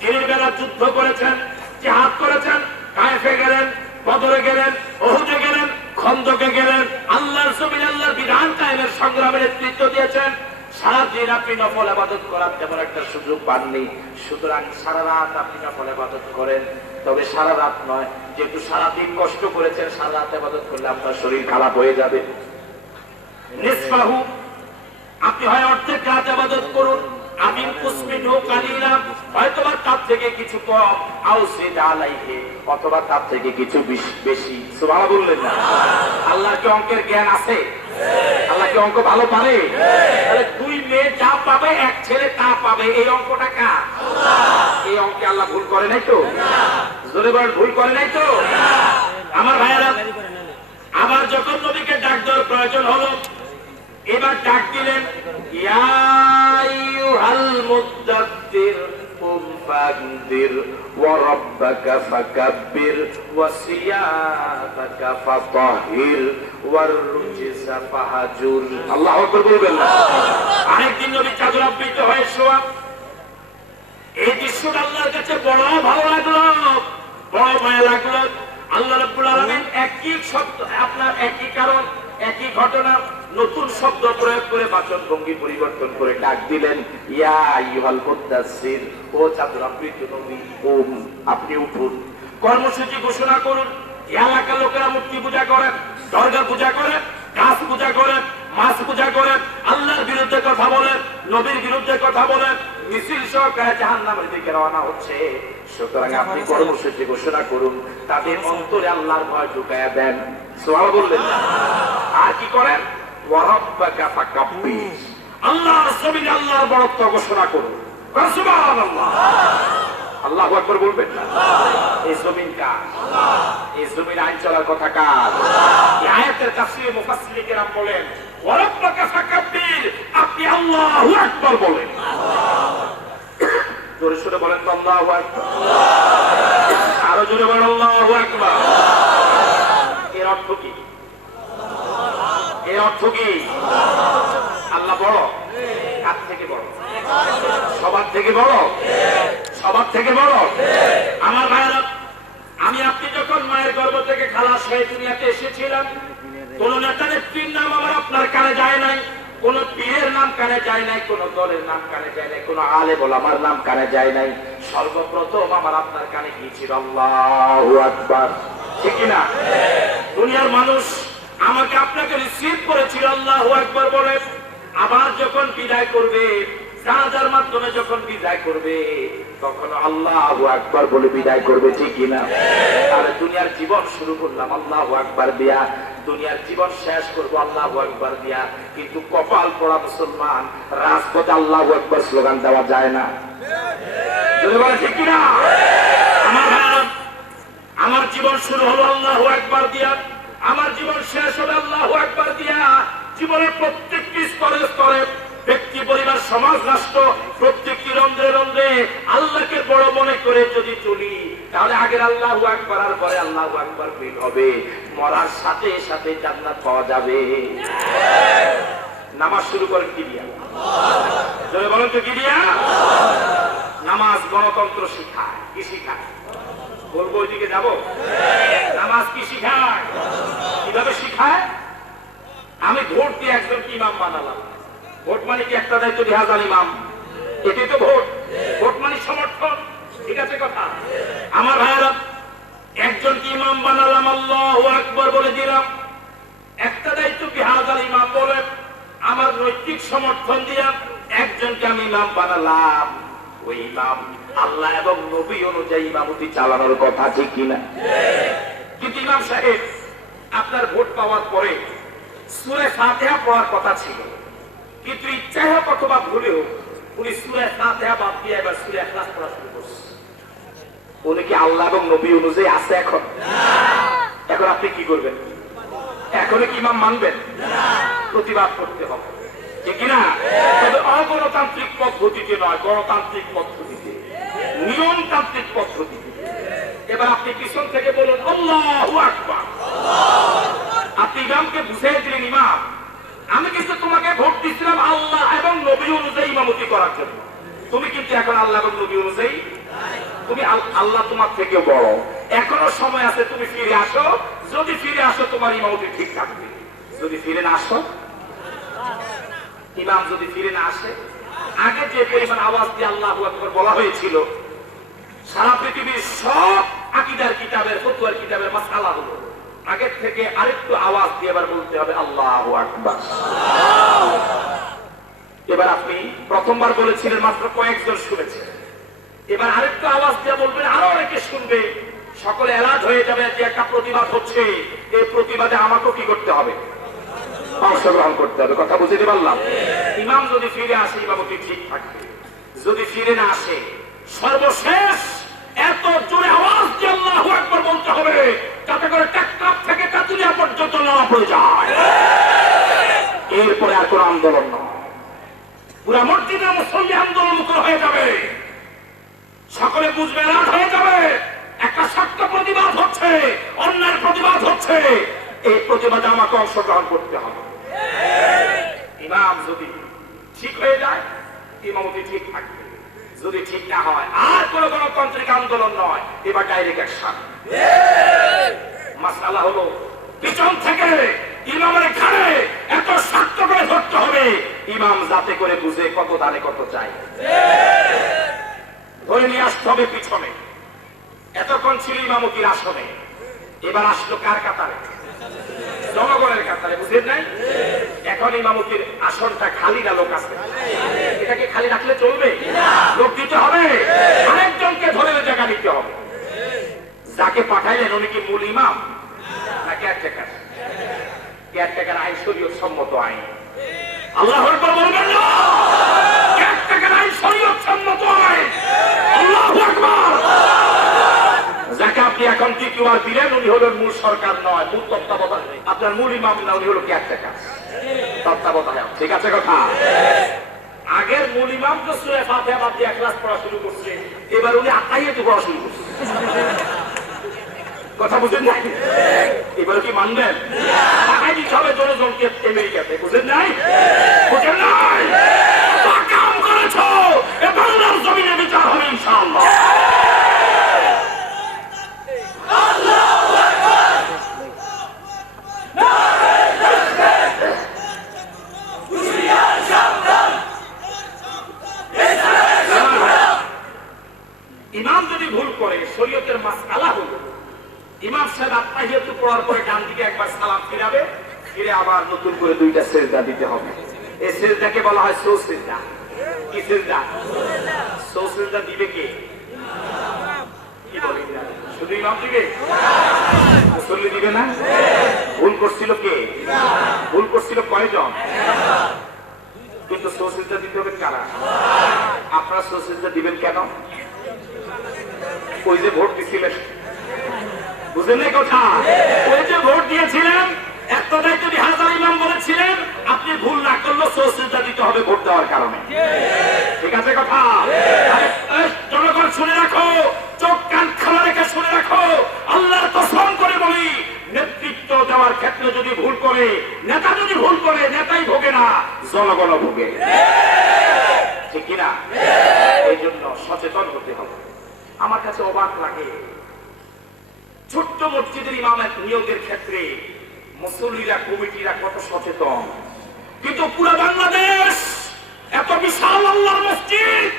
দিনের বেলা যুদ্ধ করেছেন, জিহাদ করেছেন, কায়েফে গেলেন, বদরে গেলেন, উহুদে গেলেন, খন্দকে গেলেন, আল্লাহর জমিনে আল্লাহর বিধান কায়েমের সংগ্রামে নেতৃত্ব দিয়েছেন। সারাদিন আপনি নফল ইবাদত করার তেমন একটা সুযোগ পাননি, সুতরাং সারা রাত আপনি নফল ইবাদত করেন। তবে সারা রাত নয়, যেহেতু সারাদিন কষ্ট করেছেন, সারা রাত ইবাদত করলে আপনার শরীর খারাপ হয়ে যাবে। নিসফাহু, আপনি হয় অর্ধেক রাত ইবাদত করুন, আমিন কুসমিনহু কালিলা, হয়তো তার থেকে কিছু কম, আও জিদ আলাইহি, অথবা তার থেকে কিছু বেশি। সুবহানাল্লাহ বললেন না? আল্লাহর কি অঙ্কের জ্ঞান আছে? আল্লাহ কি অঙ্ক ভালো পারে? তাহলে দুই মেয়ে যা পাবে, এক ছেলে তা পাবে, এই অঙ্কটা কার? এই অঙ্কে আল্লাহ ভুল করে নাই তো? জোরে বলেন, ভুল করে নাই তো? আমার ভাইয়েরা, আবার যখন নবীকে ডাক দেওয়ার প্রয়োজন হলো, এবার ডাক দিলেন, ইয়া আইয়ুহাল মুদ্দাথির কুম ফানদির ওয়া রাব্বাকা ফাকাব্বির ওয়া সিয়াবাকা ফাতাহির ওয়ার রুজসা ফাহাজুর। আল্লাহু আকবার বলবেন না? আরেকদিন নবী চাদর আবৃত হয়ে শোয়া, এই দৃশ্যটা আল্লাহর কাছে বড় ভালো লাগলো, বড় মায়া লাগলো। আল্লাহ রাব্বুল আলামিন একই শব্দ, আপনার একই কারণ, একই ঘটনা, নতুন শব্দ প্রয়োগ করে বাচন ভঙ্গি পরিবর্তন করে ডাক দিলেন, ইয়া আইয়ুহাল মুদ্দাসসির, ও চাদর আবৃত নবী, আপনি উঠুন, কর্মসূচি ঘোষণা করুন। এলাকার লোকেরা মূর্তি পূজা করেন, দরগা পূজা করেন, গাছ পূজা করেন, মাছ পূজা করেন, আল্লাহর বিরুদ্ধে কথা বলেন, নবীর বিরুদ্ধে কথা বলেন, মিছিল সহকারে জাহান্নামের দিকে রওনা হচ্ছে। সুতরাং আপনি কর্মসূচি ঘোষণা করুন, তাদের অন্তরে আল্লাহর ভয় ঢুকায়া দেন। সুবহানাল্লাহ বললেন না? আর কি করেন? ওয়া রাব্বাকা ফাকাব্বির, আল্লাহর জমিনে আল্লাহর বড়ত্ব ঘোষণা করুন। সুবহানাল্লাহ। আল্লাহু আকবার বলবেন না? এই জমিন কার? এই জমিন আইন চলার কথা কার? এই আয়াতের তাফসীরে মুফাসসিরিন কেরাম বলেন, ওয়া রাব্বাকা ফাকাব্বির, আপনি আল্লাহু আকবার বলেন। জোরে সুরে বলেন তো আল্লাহু আকবার। আরো জোরে বলেন আল্লাহু আকবার। এর অর্থ কি? এর অর্থ কি? আল্লাহ বড়, কার থেকে বড়? সবার থেকে বড়, সবার থেকে বড়। আমার ভাইরা, আমি আপনি যখন মায়ের গর্ভ থেকে খালাস হয়ে দুনিয়াতে এসেছিলাম, কোন নেতা নেত্রীর নাম আমার আপনার কানে যায় নাই, কোন পীরের নাম কানে যায় নাই, কোন দলের নাম কানে যায় নাই, কোন আলেম ওলামার নাম কানে যায় নাই। সর্বপ্রথম আমার আপনার কানে গিয়েছিল আল্লাহু আকবার। ঠিক না? দুনিয়ার মানুষ আমাকে আপনাকে রিসিভ করেছিল আল্লাহু আকবার বলে। আবার যখন বিদায় করবে, জানাজার মাধ্যমে যখন বিদায় করবে, তখন আল্লাহু আকবার বলে বিদায় করবে। ঠিক না? আর দুনিয়ার জীবন শুরু করলাম আল্লাহু আকবার দিয়া, দুনিয়ার জীবন শেষ করবো আল্লাহু আকবার দিয়া। কিন্তু কপাল পোড়া মুসলমান, রাজপথে আল্লাহু আকবার স্লোগান দেওয়া যায় না। ঠিক কিনা? আমার জীবন শুরু হলো আল্লাহু আকবার দিয়া, আমার জীবন শেষ হলো আল্লাহু আকবার দিয়া। জীবনের প্রত্যেকটি স্তরে স্তরে, ব্যক্তি, পরিবার, সমাজ, রাষ্ট্র, প্রত্যেকটি রন্ধ্রে রন্ধ্রে আল্লাহকে বড় মনে করে যদি চলি, তাহলে আগের আল্লাহু আকবার আর পরে আল্লাহু আকবার ফিল হবে। মরার সাথে সাথে জান্নাত পাওয়া যাবে। নামাজ শুরু করেন কি দিয়া? জোরে বলেন তো কি দিয়া? নামাজ গণতন্ত্র শিখায়। কি শিখায়? বলবো ওইদিকে যাবো? নামাজ কি শিখায়? কিভাবে শিখায়? আমি ভোট দিয়ে একজনকে ইমাম বানালাম। ভোট মানে কি একটা দায়িত্ব দিহাজাল ইমাম? এটাই তো ভোট। ভোট মানে সমর্থন। ঠিক আছে কথা? আমার ভাইয়েরা, একজনকে ইমাম বানালাম, আল্লাহু আকবার বলে দিলাম, একটা দায়িত্ব বিহাজাল ইমাম বলে আমার নৈতিক সমর্থন দিয়া একজনকে আমি ইমাম বানালাম। ওই ইমাম আল্লাহ এবং নবী অনুযায়ী ইমামতি চালানোর কথা। ঠিক কিনা? কিন্তু ইমাম সাহেব, আপনার ভোট পাওয়ার পরে সূরা ফাতিহা পড়ার কথা ছিল, কিন্তু ইচ্ছায় হোক অথবা ভুলে হোক উনি সূরা ফাতিহা বাদ দিয়ে এবার সূরা ইখলাস পড়া শুরু করছে। উনি কি আল্লাহ এবং নবী অনুযায়ী আছে এখন? এখন আপনি কি করবেন? এখনো কি ইমাম মানবেন? প্রতিবাদ করতে হবে, ঠিক কিনা? তবে অগণতান্ত্রিক পদ্ধতিতে নয়, গণতান্ত্রিক পদ্ধতিতে, নিয়মতান্ত্রিক পদ্ধতিতে। এবার আপনি পিছন থেকে বলুন আল্লাহু আকবার। আপনি ইমামকে বুঝিয়ে দিলেন, ইমাম আমি কিন্তু তোমাকে ভোট দিয়েছিলাম আল্লাহ এবং নবী অনুযায়ী ইমামতি করার জন্য, তুমি কিন্তু এখন আল্লাহ এবং নবী অনুযায়ী, তুমি আল্লাহ তোমার থেকে বড়, এখনো সময় আছে, তুমি ফিরে আসো। যদি ফিরে আসো তোমার ইমামতি ঠিক থাকবে, যদি ফিরে না আসো, ইমাম যদি ফিরে না আসে, আগে যে পরিমাণ আওয়াজ দিয়ে আল্লাহু আকবার বলা হয়েছিল, সারা পৃথিবীর সব আকীদার কিতাবের, ফতোয়ার কিতাবের মাসআলা হলো আগের থেকে আরেকটু আওয়াজ দিয়ে এবার বলতে হবে আল্লাহু আকবার। এবার আপনি প্রথমবার বলেছিলেন, মাত্র কয়েকজন শুনেছে, এবার আরেকটু আওয়াজ দিয়ে বলবেন, আরো অনেকে শুনবে, সকলে অ্যালার্ট হয়ে যাবে যে একটা প্রতিবাদ হচ্ছে, এই প্রতিবাদে আমাকেও কি করতে হবে? অংশগ্রহণ করতে হবে। কথা বুঝতে পারলাম? ইমাম যদি ফিরে আসে ইমামতি ঠিক থাকবে, যদি ফিরে না আসে সর্বশেষ এত জোরে আওয়াজ দিয়ে আল্লাহু আকবার বলতে হবে যাতে করে টেকনাফ থেকে তেতুলিয়া পর্যন্ত লড়া পড়ে যায়। এরপরে আর কোন আন্দোলন নয়, পুরা মসজিদে মুসল্লি আন্দোলন মুখর হয়ে যাবে, সকলে বুঝবে, রাত হয়ে যাবে, একটা শক্ত প্রতিবাদ হচ্ছে, অন্যায়ের প্রতিবাদ হচ্ছে, এই প্রতিবাদে আমাকে অংশগ্রহণ করতে হবে। ইমাম যদি ঠিক হয়ে যায় ইমামতি ঠিক থাকবে, যদি ঠিক না হয় আর কোন গণতান্ত্রিক আন্দোলন নয়, এবার ডাইরেক্ট অ্যাকশন। মাসআলা হলো পিছন থেকে ইমামের ঘাড়ে এত শক্ত করে ধরতে হবে, ইমাম যাতে করে বুঝে কত দানে কত চাই, ধরে নিয়ে আসতে হবে পিছনে। এতক্ষণ ছিল ইমামতির আসনে, এবার আসলো কার কাতারে? জনগণের কাতারে, বুঝেন নাই? এখন ইমামতির আসনটা খালি না লোক আছে? এটাকে খালি রাখলে চলবে? লোক দিতে হবে, আরেকজনকে ধরে জায়গা নিতে হবে। যাকে পাঠাইলেন উনি কি মূল ইমাম না কেয়ারটেকার? কেয়ারটেকার আইন শরীয়ত সম্মত আইন। আল্লাহু আকবার বলবেন না? কেয়ারটেকার আইন শরীয়ত সম্মত আইন। আল্লাহু আকবার। যাকে আপনি এখন দ্বিতীয়বার দিলেন উনি হলেন মূল সরকার নয়, মূল তত্ত্বাবধায়ক, আপনার মূল ইমাম না, উনি হলো কেয়ারটেকার, তত্ত্বাবধায়ক। ঠিক আছে কথা? আগের মূল ইমাম তো সূরা ফাতিহা বাদ দিয়ে ইখলাস পড়া শুরু করছে, এবার উনি আতাহিয়াতু পড়া শুরু করছে। কথা বুঝেন নাই? এবার কি মানবেন? টাকাই দিতে হবে জনগণকে আমেরিকাতে, বুঝেন নাই? বুঝেন নাই? কাম করেছো, এ বাংলার জমিনে বিচার হবে ইনশাআল্লাহ। ইমাম যদি ভুল করে, শরীয়তের মাসআলা হলো ইমাম সাহেব আত্মাহিয়াতু পড়ার পরে ডান দিকে একবার সালাম ফিরাবে, ফিরে আবার নতুন করে দুইটা সিজদা দিতে হবে। এই সিজদাকে বলা হয় সৌ সিজদা। কি সিজদা? সৌ সিজদা দিবে কে? কি বলেন? শুধু ইমাম দিবে? মুসল্লি দিবে না? ভুল করছিল কে? ভুল করছিল কয়জন? কিন্তু সৌ সিজদা দিতে হবে কারা? আপনারা সৌ সিজদা দিবেন কেন? ওই যে ভোট দিছিলেন, বুঝলেন কথা? ওই যে ভোট দিয়েছিলেন, এক কথায় যদি হাজার ইমাম বলেছিলেন, আপনি ভুল না করলেও সৌ সিজদা দিতে হবে ভোট দেওয়ার কারণে। ঠিক আছে কথা? জনগণ শুনে রাখো, চোখ কান খোলা রেখে শুনে রাখো, আল্লাহর কসম করে বলি, নেতৃত্ব দেওয়ার ক্ষেত্রে যদি ভুল করে, নেতা যদি ভুল করে, নেতাই ভোগে না, জনগণ ভোগে। ঠিক কিনা? এই জন্য সচেতন হতে হবে। আমার কাছে অবাক লাগে, ছোট্ট মসজিদের ইমামের নিয়োগের ক্ষেত্রে মুসল্লিরা, কমিটিরা কত সচেতন, কিন্তু পুরো বাংলাদেশ এত বিশাল আল্লাহর মসজিদ,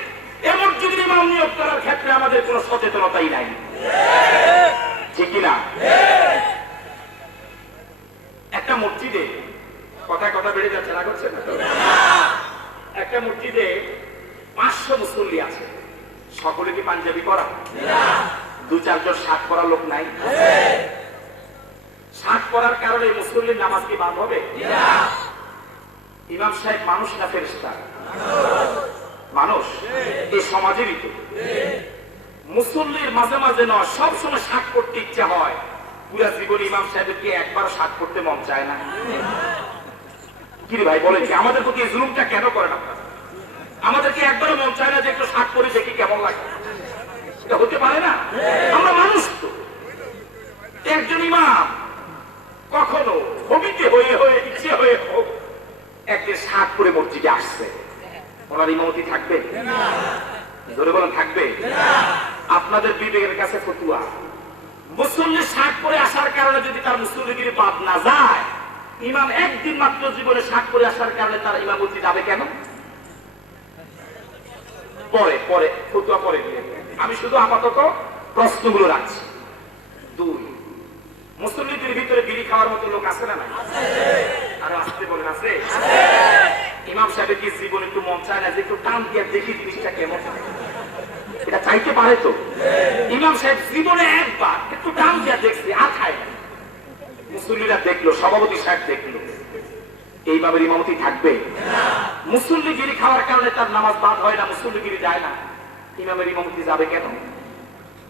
এই মসজিদের ইমাম নিয়োগ করার ক্ষেত্রে আমাদের কোনো সচেতনতাই নাই। ঠিক কিনা? একটা মসজিদে, কথায় কথা বেড়ে যাচ্ছে, না করছে না? একটা মসজিদে 500 মুসল্লি আছে, সকলে কি পাঞ্জাবি পরা? দু চারজন শার্ট পরা লোক নাই? শাক করার কারণে মুসল্লির নামাজ কি বাদ হবে? ইমাম সাহেব মানুষ না ফেরেশতা? মানুষ। এই সমাজেরই তো। মুসল্লির মাঝে মাঝে নয়, সবসময় শাক করতে ইচ্ছা হয়। পুরা জীবন ইমাম সাহেবকে একবার শাক করতে মন চায় না? কি রে ভাই বলেন, কি আমাদের প্রতি এই জুলুমটা কেন করেন আপনারা? আমাদেরকে একবারও মন চায় না যে একটু শাক করে দেখি কেমন লাগে? এটা হতে পারে না। আমরা মানুষ তো। একজন ইমাম কখনো কমিটি হয়ে হয়ে ইচ্ছে হয়ে হোক একদিন শাক করে মসজিদে আসছে, ওনার ইমামতি থাকবে? জোরে বলেন থাকবে? আপনাদের বিবেকের কাছে ফতুয়া, মুসল্লি শাক করে আসার কারণে যদি তার মুসল্লিগিরি বাদ না যায়, ইমাম একদিন মাত্র জীবনে শাক করে আসার কারণে তার ইমামতি যাবে কেন? পরে পরে ফতুয়া পরে দিয়ে, আমি শুধু আপাতত প্রশ্নগুলো রাখছি। 2, মুসল্লিদের ভিতরে বিড়ি খাওয়ার মতো লোক আছে না? আর আসতে বলেন আছে? ইমাম সাহেবের কি জীবনে একটু মন চায় না যে একটু টান দিয়ে দেখি জিনিসটা কেমন? এটা চাইতে পারে তো? ইমাম সাহেব জীবনে একবার একটু টান দিয়ে দেখছে, আর খায় না। মুসল্লিরা দেখলো, সভাপতি সাহেব দেখলো, এইভাবে ইমামতি থাকবে? মুসল্লিগিরি খাওয়ার কারণে তার নামাজ বাদ হয় না, মুসল্লিগিরি যায় না, ইমামের ইমামতি যাবে কেন?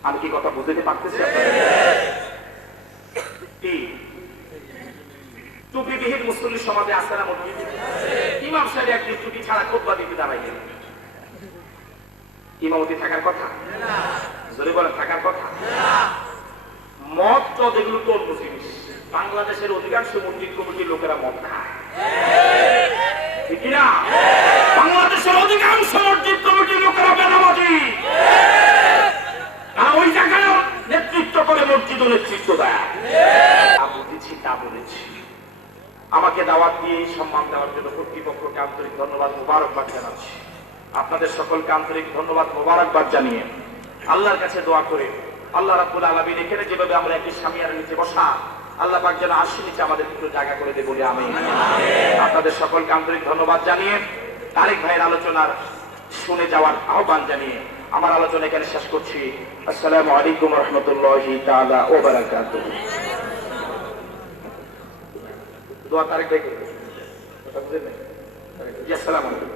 আমি কি কথা বুঝতে পারতেছি? টুপিবিহীন মুসল্লি সমাজে আসে না? ইমাম সাহেব একদিন টুপি ছাড়া খুতবা দিতে দাঁড়াই গেল, ইমামতি থাকার কথা? জোরে বলেন থাকার কথা? মদ টদ এগুলো তোর জিনিস, বাংলাদেশের অধিকাংশ মসজিদ কমিটির লোকেরা মদ খায়, ঠিক না? বাংলাদেশের অধিকাংশ মসজিদ কমিটির লোকেরা বেনামাজি, তারা ওই জায়গায় নেতৃত্ব করে, মসজিদ নেতৃত্ব দেয়। বুঝেছি, তা বলেছি। আমাকে দাওয়াত দিয়ে সম্মান দেওয়ার জন্য কর্তৃপক্ষকে আন্তরিক ধন্যবাদ মোবারকবাদ জানাচ্ছি। আপনাদের সকলকে আন্তরিক ধন্যবাদ মোবারকবাদ জানিয়ে আল্লাহর কাছে দোয়া করে আল্লাহ রাব্বুল আলামিন এখানে যেভাবে আমরা একটি সামিয়ার নিচে বসা, আল্লাহ পাক যেন আরশের নিচে আমাদের একটু জায়গা করে দেয় বলে আমিন। আপনাদের সকলকে আন্তরিক ধন্যবাদ জানিয়ে তারেক ভাইয়ের আলোচনার শুনে যাওয়ার আহ্বান জানিয়ে আমার আলোচনা এখানে শেষ করছি। আসসালামু আলাইকুম ওয়া রাহমাতুল্লাহি তাআলা ওয়া বারাকাতুহু। দোয়া তারেক ভাই করবে, কথা বুঝেন না? জি, আসসালামু আলাইকুম।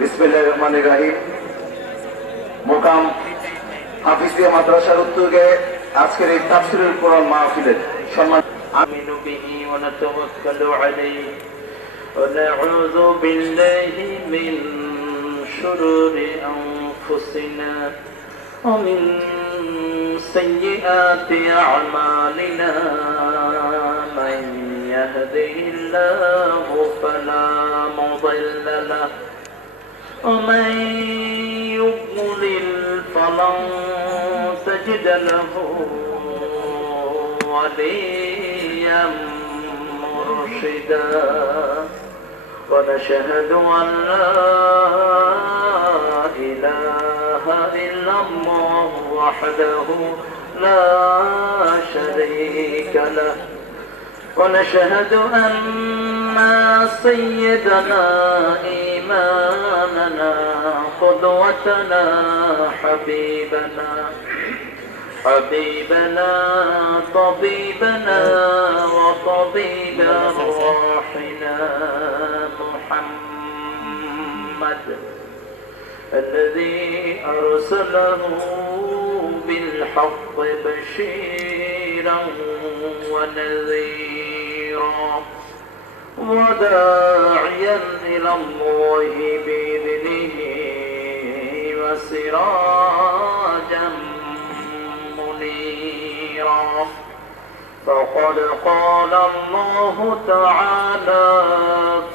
বিসমিল্লাহির রহমানির রহিম। মোকাম হাফিজিয়া মাদ্রাসার উদ্যোগে আজকের এই তাফসীরুল কোরআন মাহফিলের সম্মান আমিনু বিহি ওয়া নাতাওয়াক্কালু আলাইহি ওয়া নাউযু বিল্লাহি মিন শুরুরি আনফুসিনা ওয়া মিন সাইয়্যাতি আমালিনা মান ইয়াহদিহিল্লাহু ফালা মুদিল্লা লাহু ومن يضلل فلن تجد له وليا مرشدا ونشهد أن لا إله إلا الله وحده لا شريك له ونشهد أن سيدنا إمامنا قدوتنا حبيبنا طبيبنا وطبيب أرواحنا محمد الذي أرسله بالحق بشيرا ونذيرا وداعيا إلى الله بإذنه وسراجا منيرا فقد قال الله تعالى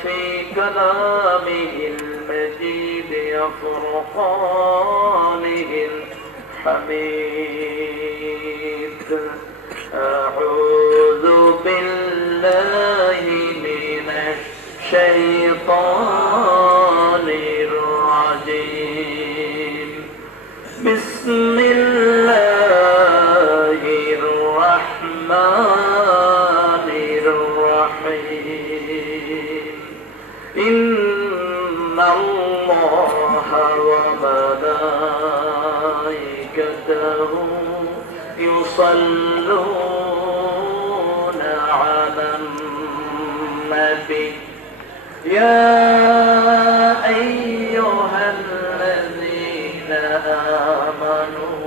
في كلامه المجيد وفرقانه الحميد أعوذ بالله من الشيطان الرجيم بسم الله الرحمن الرحيم إن الله وملائكته يصلون على النبي يا أيها الذين آمنوا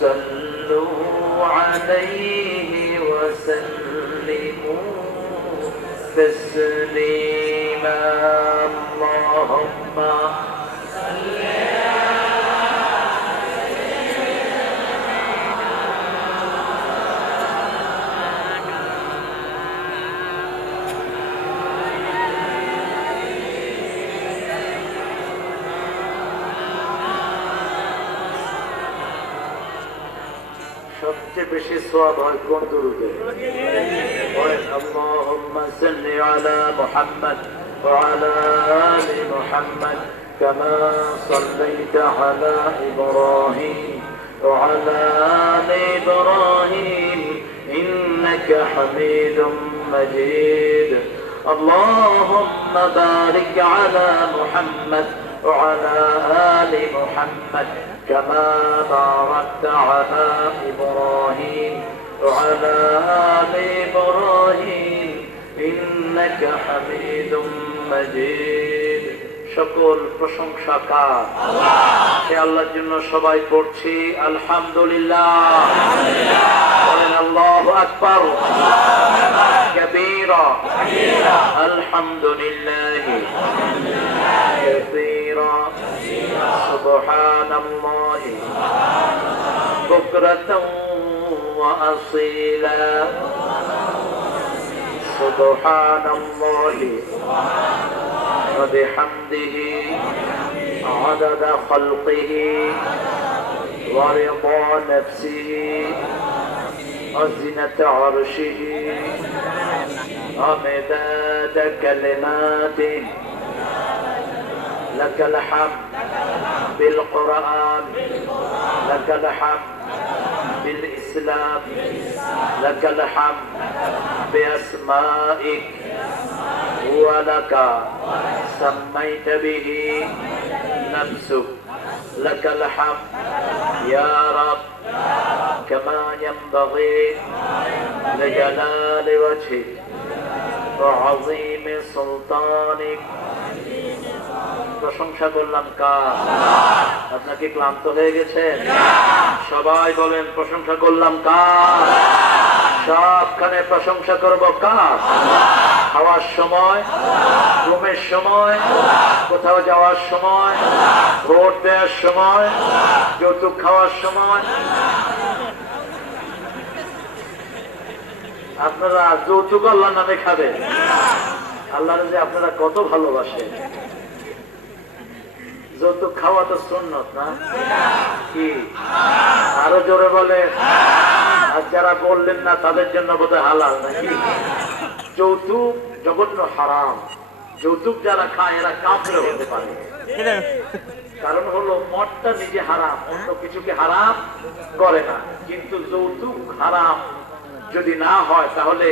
صلوا عليه وسلموا تسليما اللهم সবচেয়ে বেশি সওয়াব হয় কোন দুরূদে? বলেন আল্লাহুম্মা সাল্লি আলা মুহাম্মদ ওয়া আলা আলি মুহাম্মদ কামা সাল্লাইতা আলা ইব্রাহিম ওয়া আলা আলি ইব্রাহিম ইন্নাকা হামিদুম মাজিদ اللهم بارك على محمد وعلى آل محمد كما باركت على إبراهيم وعلى آل إبراهيم إنك حميد مجيد সকল প্রশংসা কার? সে আল্লাহর জন্য সবাই পড়ছি আলহামদুলিল্লাহ। বলেন আল্লাহু আকবার كبيرا الحمد لله كثيرا سبحان الله بكرة وأصيلا سبحان الله وبحمده عدد خلقه ورضا نفسه وزنة عرشه ومداد كلماته لك الحمد بالقرآن لك الحمد بالإسلام لك الحمد بأسمائك ولك سميت به نفسك لك الحمد يا رب كما ينبغي لجلال وجهك وعظيم سلطانك প্রশংসা করলাম কার? আপনাকে ক্লান্ত হয়ে গেছেন? সবাই বলেন প্রশংসা করলাম কার? সবখানে প্রশংসা করব কার? খাওয়ার সময়, ঘুমের সময়, কোথাও যাওয়ার সময়, ভোট দেওয়ার সময়, যৌতুক খাওয়ার সময়। আপনারা যৌতুক আল্লাহর নামে খাবেন? আল্লাহর যে আপনারা কত ভালোবাসেন। যৌতুক খাওয়া তো সুন্নত না কি? আরো জোরে বলে। আর যারা বললেন না তাদের জন্য বোধহয় হালাল নাকি? যৌতুক জঘন্য হারাম। যৌতুক যারা খায় এরা কাফের হতে পারে। কারণ হলো মদটা নিজে হারাম, অন্য কিছুকে হারাম করে না, কিন্তু যৌতুক হারাম যদি না হয় তাহলে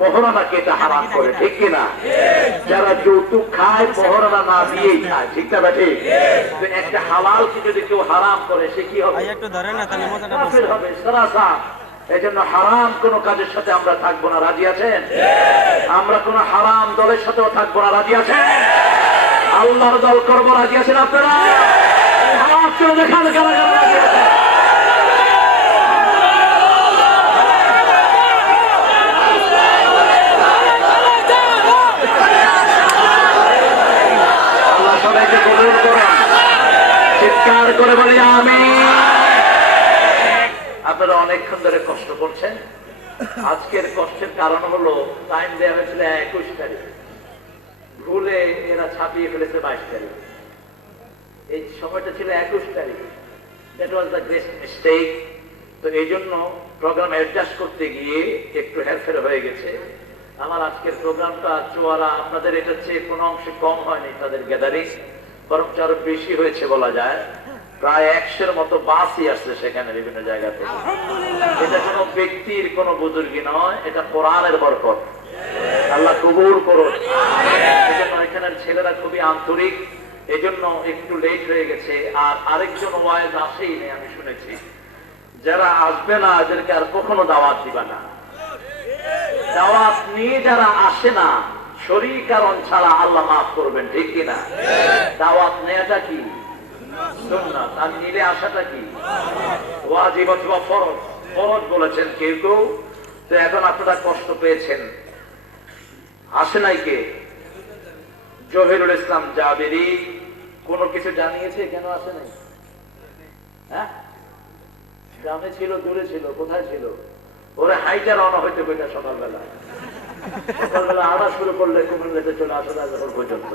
মোহরানাকে এটা হারাম করে, ঠিক কিনা? যারা যৌতুক খায় মোহরানা না দিয়েই খায়, ঠিক না? ঠিক। একটা হালালকে যদি কেউ হারাম করে সে কি হবে? কাফের হবে সরাসরি। এই জন্য হারাম কোন কাজের সাথে আমরা থাকবো না, রাজি আছেন? আমরা কোন হারাম দলের সাথেও থাকবো না, রাজি আছেন? আল্লাহর দল করবো, রাজি আছেন আপনারা? দেখান কারা কারা রাজি আছেন। চিৎকার করে বলি আমিন। আপনারা অনেকক্ষণ ধরে কষ্ট করছেন, আজকের কষ্টের কারণ হলো টাইম দেওয়া হয়েছিল 21 তারিখ, ভুলে এরা ছাপিয়ে ফেলেছে 22 তারিখ। এই সময়টা ছিল 21 তারিখ। That was the great mistake. তো এই জন্য প্রোগ্রাম অ্যাডজাস্ট করতে গিয়ে একটু হেরফের হয়ে গেছে। আমার আজকের প্রোগ্রামটা চোয়ারা আপনাদের এটার চেয়ে কোনো অংশে কম হয়নি, তাদের গ্যাদারিং বরং আরো বেশি হয়েছে বলা যায়। প্রায় 100-এর মতো বাসই আসছে সেখানে বিভিন্ন জায়গা থেকে। এটা কোনো ব্যক্তির কোনো বুজুর্গি নয়, এটা কোরআনের বরকত। আল্লাহ কবুল করুন। এজন্য এখানের ছেলেরা খুবই আন্তরিক, এজন্য একটু লেট হয়ে গেছে। আর আরেকজন ওয়াইজ আসেই নেই, আমি শুনেছি। যারা আসবে না এদেরকে আর কখনো দাওয়াত দিবা না। দাওয়াত নিয়ে যারা আসে না, শরীর কারণ ছাড়া আল্লাহ মাফ করবেন, ঠিক কিনা? দাওয়াত নেওয়াটা কি সুন্নাত, আর নিলে আসাটা কি ওয়াজিব অথবা ফরজ? ফরজ বলেছেন কেউ কেউ। তো এখন আপনারা কষ্ট পেয়েছেন, আসে নাই কে? জহিরুল ইসলাম জাবেরি কোনো কিছু জানিয়েছে কেন আসে নাই? হ্যাঁ, গ্রামে ছিল, দূরে ছিল, কোথায় ছিল? ওরা হাইটা রওনা হইতে বইটা সকালবেলা আড়া শুরু করলে কুমিল্লাতে চলে আসা যায় যখন পর্যন্ত।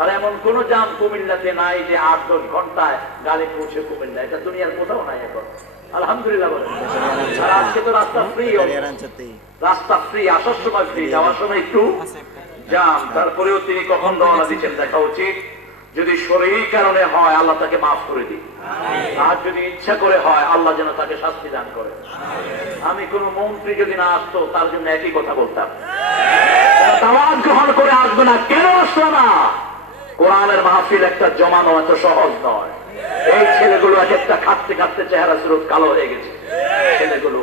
আর এমন কোন জাম কুমিল্লাতে নাই যে 8-10 ঘন্টায় গাড়ি পৌঁছে কুমিল্লা। এটা দুনিয়ার কোথাও নাই এখন, আলহামদুলিল্লাহ বলেন। আর আজকে তো রাস্তা ফ্রি, রাস্তা ফ্রি, আসার সময় ফ্রি, যাওয়ার সময় একটু জাম। তারপরেও তিনি কখন রওনা দিচ্ছেন দেখা উচিত। যদি শরীর কারণে হয় আল্লাহ তাকে মাফ করে দিই, আর যদি ইচ্ছা করে হয় আল্লাহ যেন তাকে শাস্তি দান করে। আমি কোন মন্ত্রী যদি না আসতো তার জন্য একই কথা বলতাম, দাওয়াত গ্রহণ করে আসবে না। কেন আসলো না? কোরআনের মাহফিল একটা জমানো এত সহজ নয়। এই ছেলেগুলো এক একটা খাটতে খাটতে চেহারা সুরত কালো হয়ে গেছে। ছেলেগুলো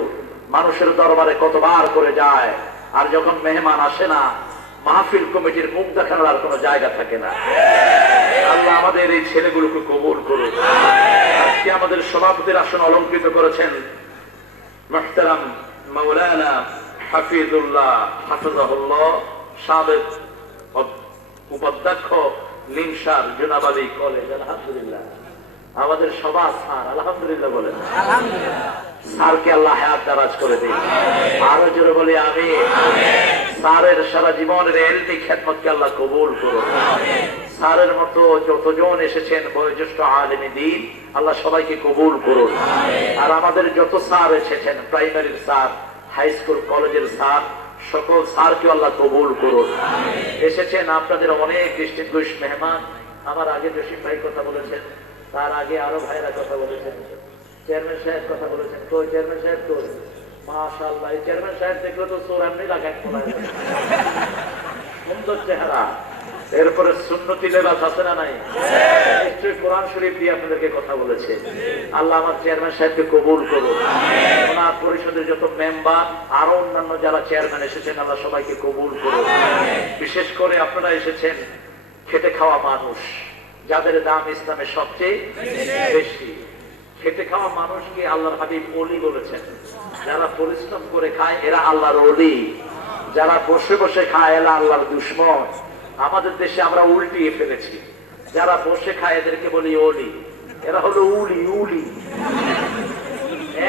মানুষের দরবারে কতবার করে যায়, আর যখন মেহমান আসে না মাহফিল কমিটির মুখ দেখানোর আর কোনো জায়গা থাকে না। আল্লাহ আমাদের এই ছেলেগুলোকে কবুল করুন। আজকে আমাদের সভাপতির আসন অলঙ্কৃত করেছেন মুহতারাম মাওলানা হাফিজুল্লাহ হাফিজাহুল্লাহ, সাবেক উপাধ্যক্ষ লিমসার জুনাবালি কলেজ। আলহামদুলিল্লাহ আমাদের সভা স্যার, আলহামদুলিল্লাহ বলেন। স্যারকে আল্লাহ হায়াত দারাজ করে দিন। আরো জোরে বলি আমি। স্যারের সারা জীবনের এলমি খেদমতকে আল্লাহ কবুল করুন। স্যারের মতো যতজন এসেছেন বয়োজ্যেষ্ঠ আলেমে দ্বীন, আল্লাহ সবাইকে কবুল করুন। আর আমাদের যত স্যার এসেছেন, প্রাইমারির স্যার, হাই স্কুল কলেজের স্যার, সকল স্যারকে আল্লাহ কবুল করুন। এসেছেন আপনাদের অনেক ডিস্ট্রিক্ট মেহমান। আমার আগে জসিম ভাই কথা বলেছেন, তার আগে আরো ভাইরা কথা বলেছেন, চেয়ারম্যান সাহেব কথা বলেছেন। তো চেয়ারম্যান সাহেব তো মাশাআল্লাহ, এই চেয়ারম্যান সাহেব দেখলে তো চোর এমনি লাগায়, সুন্দর চেহারা। এরপরে সুন্নতি লেবাস আছে না নাই? নিশ্চয়ই কোরআন শরীফ দিয়ে আপনাদেরকে কথা বলেছে। আল্লাহ আমার চেয়ারম্যান সাহেবকে কবুল করুন। ওনার পরিষদের যত মেম্বার, আরো অন্যান্য যারা চেয়ারম্যান এসেছেন, আল্লাহ সবাইকে কবুল করুন। বিশেষ করে আপনারা এসেছেন খেটে খাওয়া মানুষ, যাদের দাম ইসলামের সবচেয়ে বেশি। খেটে খাওয়া মানুষকে আল্লাহর হাবিব ওলি বলেছেন। যারা পরিশ্রম করে খায় এরা আল্লাহর ওলি, যারা বসে বসে খায় এরা আল্লাহর দুশমন। আমাদের দেশে আমরা উল্টিয়ে ফেলেছি, যারা বসে খায় এদেরকে বলি ওলি, এরা হলো উলি। উলি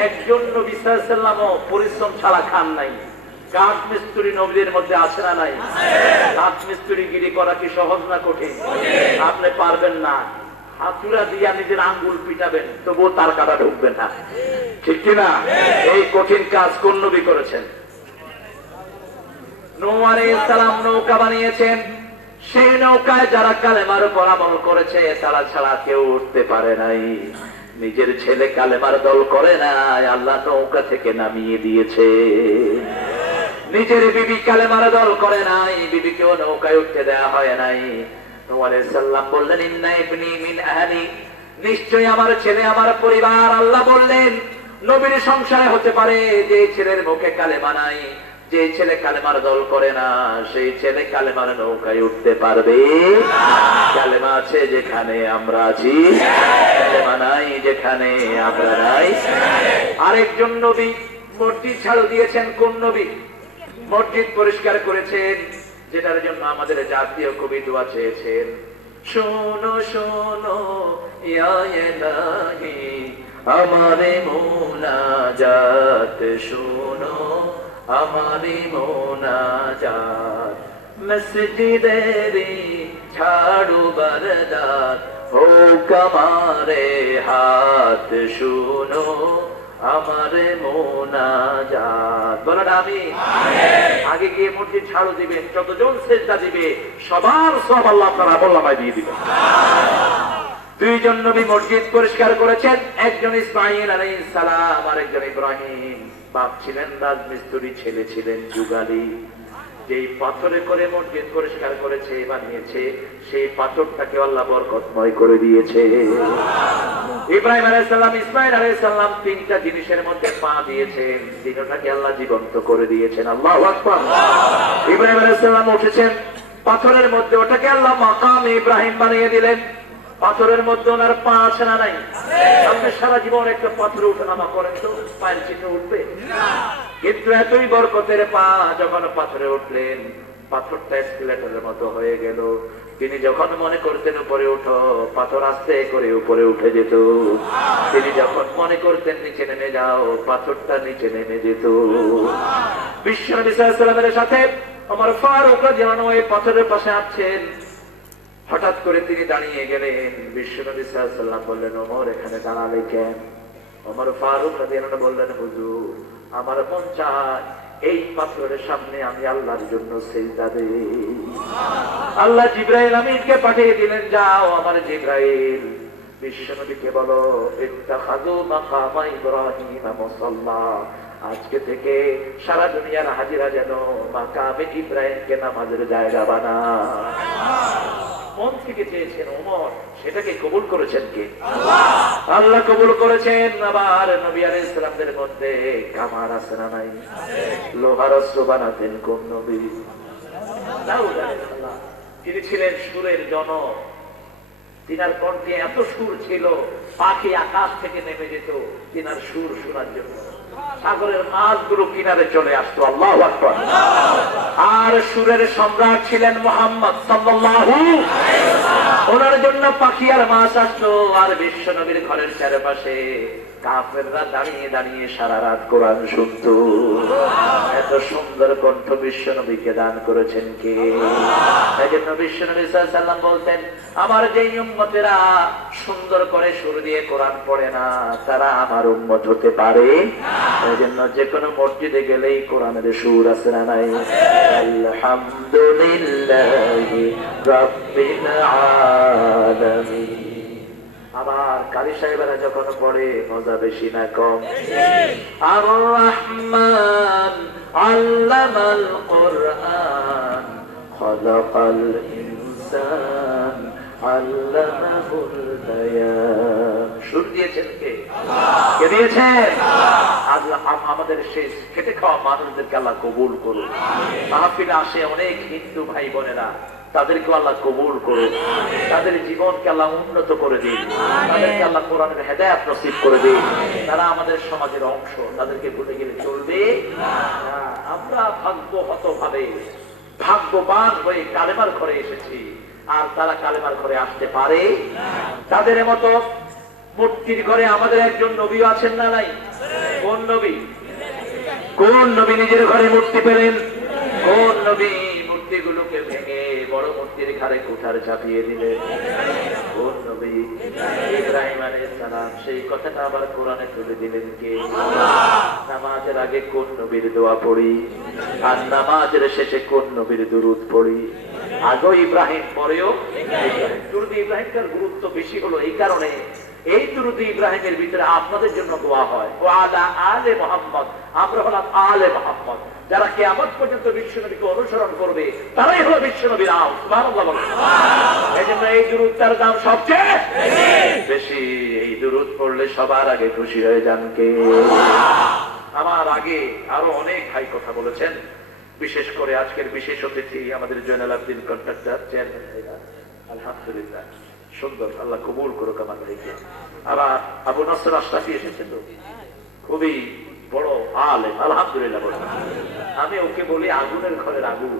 একজন নবী সাল্লাল্লাহু আলাইহি ওয়াসাল্লামও পরিশ্রম ছাড়া খান নাই। কাঠ মিস্ত্রি নবীদের মধ্যে আছে না নাই? কাঠ মিস্ত্রি গিরি করা কি সহজ না কঠিন? আপনি পারবেন না, হাতুড়া দিয়া নিজের আঙ্গুল পিটাবেন তবুও তার কাটা ঢুকবে না, ঠিক কিনা? এই কঠিন কাজ কোন নবী করেছেন? নূহ আলাইহিস সালাম নৌকা বানিয়েছেন। সেই নৌকায় যারা কালেমার উপর আমল করেছে তারা ছাড়া কেউ উঠতে পারে নাই। নিজের ছেলে কালেমার দল করে নাই, আল্লাহ নৌকা থেকে নামিয়ে দিয়েছে। নিজের বিবি কালেমার দল করে নাই, বিবিকেও নৌকায় উঠতে দেওয়া হয় নাই। নূহ আলাইহিস সালাম বললেন, ইন্না ইবনি মিন আহলি, নিশ্চয়ই আমার ছেলে আমার পরিবার। আল্লাহ বললেন নবীর সংসারে হতে পারে যে ছেলের মুখে কালেমা নাই, যে ছেলে কালেমার দল করে না, সেই ছেলে কালেমার নৌকায় উঠতে পারবে? কালেমা আছে যেখানে আমরা আছি, কালেমা নাই যেখানে আমরা নাই। আরেকজন নবী মসজিদ ঝাড়ু দিয়েছেন। কোন নবী? মসজিদ পরিষ্কার করেছেন, যেটার জন্য আমাদের জাতীয় কবি দোয়া চেয়েছেন, শোনো শোনো ইয়া ইলাহি আমারে মুনাজাত শোনো আমারি মোনাজাত মসজিদেরি ঝাড়ু বরদার হোক আমারে হাত শুনো আমারে মোনাজাত বলেন আমি আগে গিয়ে মসজিদ ঝাড়ু দিবেন, যতজন সেজদা দিবে সবার সব আল্লাহ আপনারা আমলনামায় দিয়ে দিবেন। দুইজন নবী মসজিদ পরিষ্কার করেছেন, একজন ইসমাঈল আলাইহিস সালাম আর একজন ইব্রাহিম। বাপ ছিলেন রাজমিস্ত্রি, ছেলে ছিলেন যুগালী। যেই পাথরে করে মসজিদ পরিষ্কার করেছে, বানিয়েছে, সেই পাথরটাকে আল্লাহ বরকতময় করে দিয়েছে। ইব্রাহিম আলাইহিস সালাম, ইসমাঈল আলাইহিস সালাম তিনটা জিনিসের মধ্যে পা দিয়েছেন, তিনটাকে আল্লাহ জীবন্ত করে দিয়েছেন। আল্লাহু আকবার। ইব্রাহিম আলাইহিস সালাম উঠেছেন পাথরের মধ্যে, ওটাকে আল্লাহ মাকাম ইব্রাহিম বানিয়ে দিলেন। পাথরের মধ্যে ওনার পা আছে না নাই? আপনি সারা জীবন একটা পাথরে উঠানামা করেন তো পায়ের চিহ্ন উঠবে? কিন্তু এতই বরকতের পা, যখন পাথরে উঠলেন পাথরটা স্কেলেটরের মতো হয়ে গেল। তিনি যখন মনে করতেন উপরে উঠো, পাথর আস্তে করে উপরে উঠে যেত। তিনি যখন মনে করতেন নিচে নেমে যাও, পাথরটা নিচে নেমে যেত। বিশ্ব নবী সাল্লাল্লাহু আলাইহি ওয়াসাল্লামের সাথে ওমর ফারুক রাদিয়াল্লাহু আনহু পাথরের পাশে আছেন। হঠাৎ করে তিনি দাঁড়িয়ে গেলেন। বিশ্ব নবী সাল্লাল্লাহু আলাইহি ওয়াসাল্লাম বললেন, ওমর এখানে দাঁড়ালে কেন? ওমর ফারুক রাদিয়াল্লাহু আনহু বললেন, হুজুর আমার মন চায় এই পাথরের সামনে আমি আল্লাহর জন্য সিজদা দেই। আল্লাহ জিবরাইল আমিনকে পাঠিয়ে দিলেন, যাও আমার জিবরাইল বিশ্বনবীকে বলো, ইত্তাখাযু মাকাম ইব্রাহিম মুসাল্লা, আজকে থেকে সারা দুনিয়ার হাজিরা যেন মাকামে ইব্রাহিমকে নামাজের জায়গা বানায়। মন থেকে চেয়েছেন ওমর, সেটাকে কবুল করেছেন কে? আল্লাহ কবুল করেছেন। আবার নবী আলাইহিস সালামদের মধ্যে কামার আছে না নাই? লোহার অস্ত্র বানাতেন কোন নবী? দাউদ আলাইহিস সালাম। তিনি ছিলেন সুরের জনক। তিনার কণ্ঠে এত সুর ছিল, পাখি আকাশ থেকে নেমে যেত তিনার সুর শোনার জন্য। সাগরের মাছগুলো কিনারে চলে আসতো। আল্লাহু আকবার। আর সুরের সম্রাট ছিলেন মুহাম্মদ সাল্লাল্লাহু আলাইহি ওয়াসাল্লাম। ওনার জন্য পাখি আর মাছ আসতো। আর বিশ্ব নবীর ঘরের চারপাশে কাফেররা দাঁড়িয়ে দাঁড়িয়ে সারা রাত কোরআন শুনতো। এত সুন্দর কণ্ঠ বিশ্ব নবীকে দান করেছেন কে? এই জন্য বিশ্ব নবী সাল্লাল্লাহু আলাইহি ওয়াসাল্লাম বলতেন, আমার যেই উম্মতেরা সুন্দর করে সুর দিয়ে কোরআন পড়ে না, তারা আমার উম্মত হতে পারে না। এই জন্য যে কোনো মসজিদে গেলেই কোরআনের সুর আছে না নাই? আলহামদুলিল্লাহি রাব্বিল আলামিন। আবার কারি সাহেবেরা যখন পড়ে মজা বেশি না কম? আর রহমান আল্লামাল কোরআন খালাকাল ইনসান আল্লামাহুল বায়ান। সুর দিয়েছেন কে? কে দিয়েছেন? আল্লাহ। আমাদের শেষ খেটে খাওয়া মানুষদেরকে আল্লাহ কবুল করুন। মাহফিলে আসে অনেক হিন্দু ভাই বোনেরা, তাদেরকে আল্লাহ কবুল করুন। তাদের জীবনকে আল্লাহ উন্নত করে দিন। তাদেরকে আল্লাহ কোরআনের হেদায়েত নসিব করে দিন। তারা আমাদের সমাজের অংশ, তাদেরকে ভুলে গেলে চলবে না। আমরা ভাগ্যহতভাবে ভাগ্যবান হয়ে কালেমার ঘরে এসেছি, আর তারা কালেমার ঘরে আসতে পারে? তাদের মতো মূর্তির ঘরে আমাদের একজন নবী আছেন না নাই? কোন নবী? কোন নবী নিজের ঘরে মূর্তি পেলেন? কোন নবী মূর্তিগুলোকে ভেঙে বড় মূর্তির ঘরে কুঠার চাপিয়ে দিলেন? কোন নবী? ইব্রাহিম আলাইহিস সালাম। সেই কথাটা আবার কোরআনে তুলে দিলেন কে? নামাজের আগে কোন নবীর দোয়া পড়ি, আর নামাজের শেষে কোন নবীর দুরূদ পড়ি? আগে ইব্রাহিম, পরেও ইব্রাহিম। দুরূদ ইব্রাহিমটার গুরুত্ব বেশি হলো এই কারণে, এই দুরূদ ইব্রাহিমের ভিতরে আপনাদের জন্য দোয়া হয়, ওয়া আলা আলে মুহাম্মদ। আমরা হলাম আলে মুহাম্মদ। যারা কিয়ামত পর্যন্ত বিশ্বনবীকে অনুসরণ করবে তারাই হলো বিশ্বনবীর আল। সুবহানাল্লাহ বলেন। এজন্য এই দুরূদটার দাম সবচেয়ে বেশি। এই দুরূদ পড়লে সবার আগে খুশি হয়ে যান কে? আমার আগে আরো অনেক ভাই কথা বলেছেন, বিশেষ করে আজকের বিশেষ অতিথি আমাদের জয়নাল আবদিন কন্ট্রাক্টর চেয়ারম্যান। আলহামদুলিল্লাহ, সুন্দর, আল্লাহ কবুল করুক আমার ভাইকে। আবার আবু নসর আশরাফি এসেছেন, তো খুবই বড় আলেম, আলহামদুলিল্লাহ বলেন। আমি ওকে বলি আগুনের ঘরের আগুন।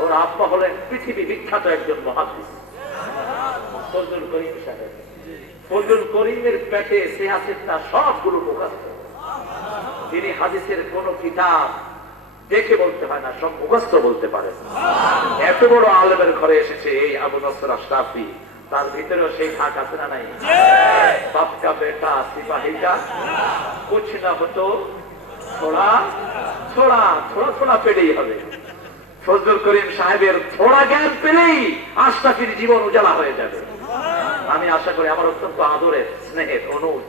ওর আব্বা হলেন পৃথিবী বিখ্যাত একজন মুহাদ্দিস ফজলুল করিম সাহেব। ফজলুল করিমের পেটে সিহাসিতা সবগুলো মুখস্থ। তিনি হাদিসের কোন কিতাব দেখে বলতে হয় না, সব মুখস্থ বলতে পারে। এত বড় আলেমের ঘরে এসেছে এই আবু নসর আশরাফি, তার ভিতরেও সেই থাক আছে না নাই? বাপ কা বেটা সিপাহী কা কুছ না হতো থোড়া থোড়া থোড়া থোড়া পেলেই হবে। ফজলুল করিম সাহেবের থোড়া জ্ঞান পেলেই আশরাফির জীবন উজালা হয়ে যাবে। আমি আশা করি, আমার অত্যন্ত আদরের স্নেহের অনুজ,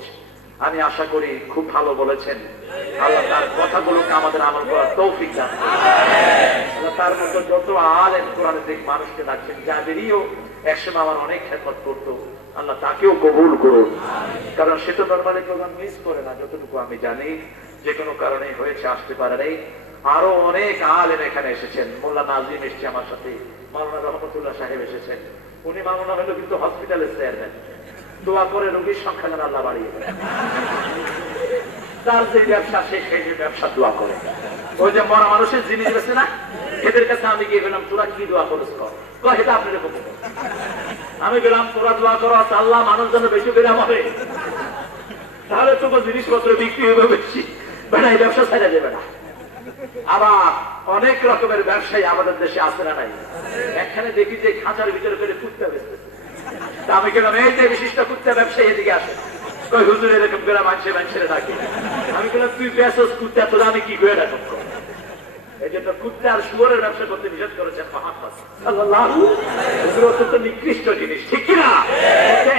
আমি আশা করি খুব ভালো বলেছেন। আল্লাহ তার কথাগুলোকে আমাদের আমল করার তৌফিক দান করুন। আল্লাহ তার মতো যত আলেম কোরআনের দিক মানুষকে ডাকছেন, যাদেরও একসময় আমার অনেক খেদমত করতো, আল্লাহ তাকেও কবুল করুন। কারণ সে তো নরমালি প্রোগ্রাম মিস করে না, যতটুকু আমি জানি, যে কোনো কারণে হয়েছে আসতে পারে নাই। আরো অনেক আলেম এখানে এসেছেন। মোল্লা নাজিম এসছে আমার সাথে, মাওলানা রহমতুল্লাহ সাহেব এসেছেন। উনি মাওলানা হলো কিন্তু হসপিটালের চেয়ারম্যান। দোয়া করে রোগীর সংখ্যা যেন আল্লাহ বাড়িয়ে দেয়। তার যে ব্যবসা, সেই ব্যবসা দোয়া করে। ওই যে মরা মানুষের জিনিস বেছে না, এদের কাছে আমি গিয়ে গেলাম, তোরা কি দোয়া করিস কর, এটা আপনি রেখো। আমি গেলাম, তোরা দোয়া করো আল্লাহ মানুষ যেন বেশি বেরাম হবে, তাহলে তোকে জিনিসপত্র বিক্রি হবে বেশি, বেড়া এই ব্যবসা ছাড়া যাবে না। আবার অনেক রকমের ব্যবসায়ী আমাদের দেশে আছে না নাই? এখানে দেখি যে খাঁচার ভিতরে করে কুত্তা বেচতেছে। আমি গেলাম, এই যে বিশিষ্ট কুত্তা ব্যবসায়ী এদিকে আসে, কই হুজুর এরকম করে মানুষের ডাকে। আমি গেলাম, তুই বেচস কুত্তা, তোর আমি কি করে ডাক? এই জন্য কুত্তা আর শুয়োরের ব্যবসা করতে নিষেধ করেছেন মুহাম্মদ সাল্লাল্লাহু আলাইহি ওয়াসাল্লাম। অত্যন্ত নিকৃষ্ট জিনিস, ঠিক কিনা?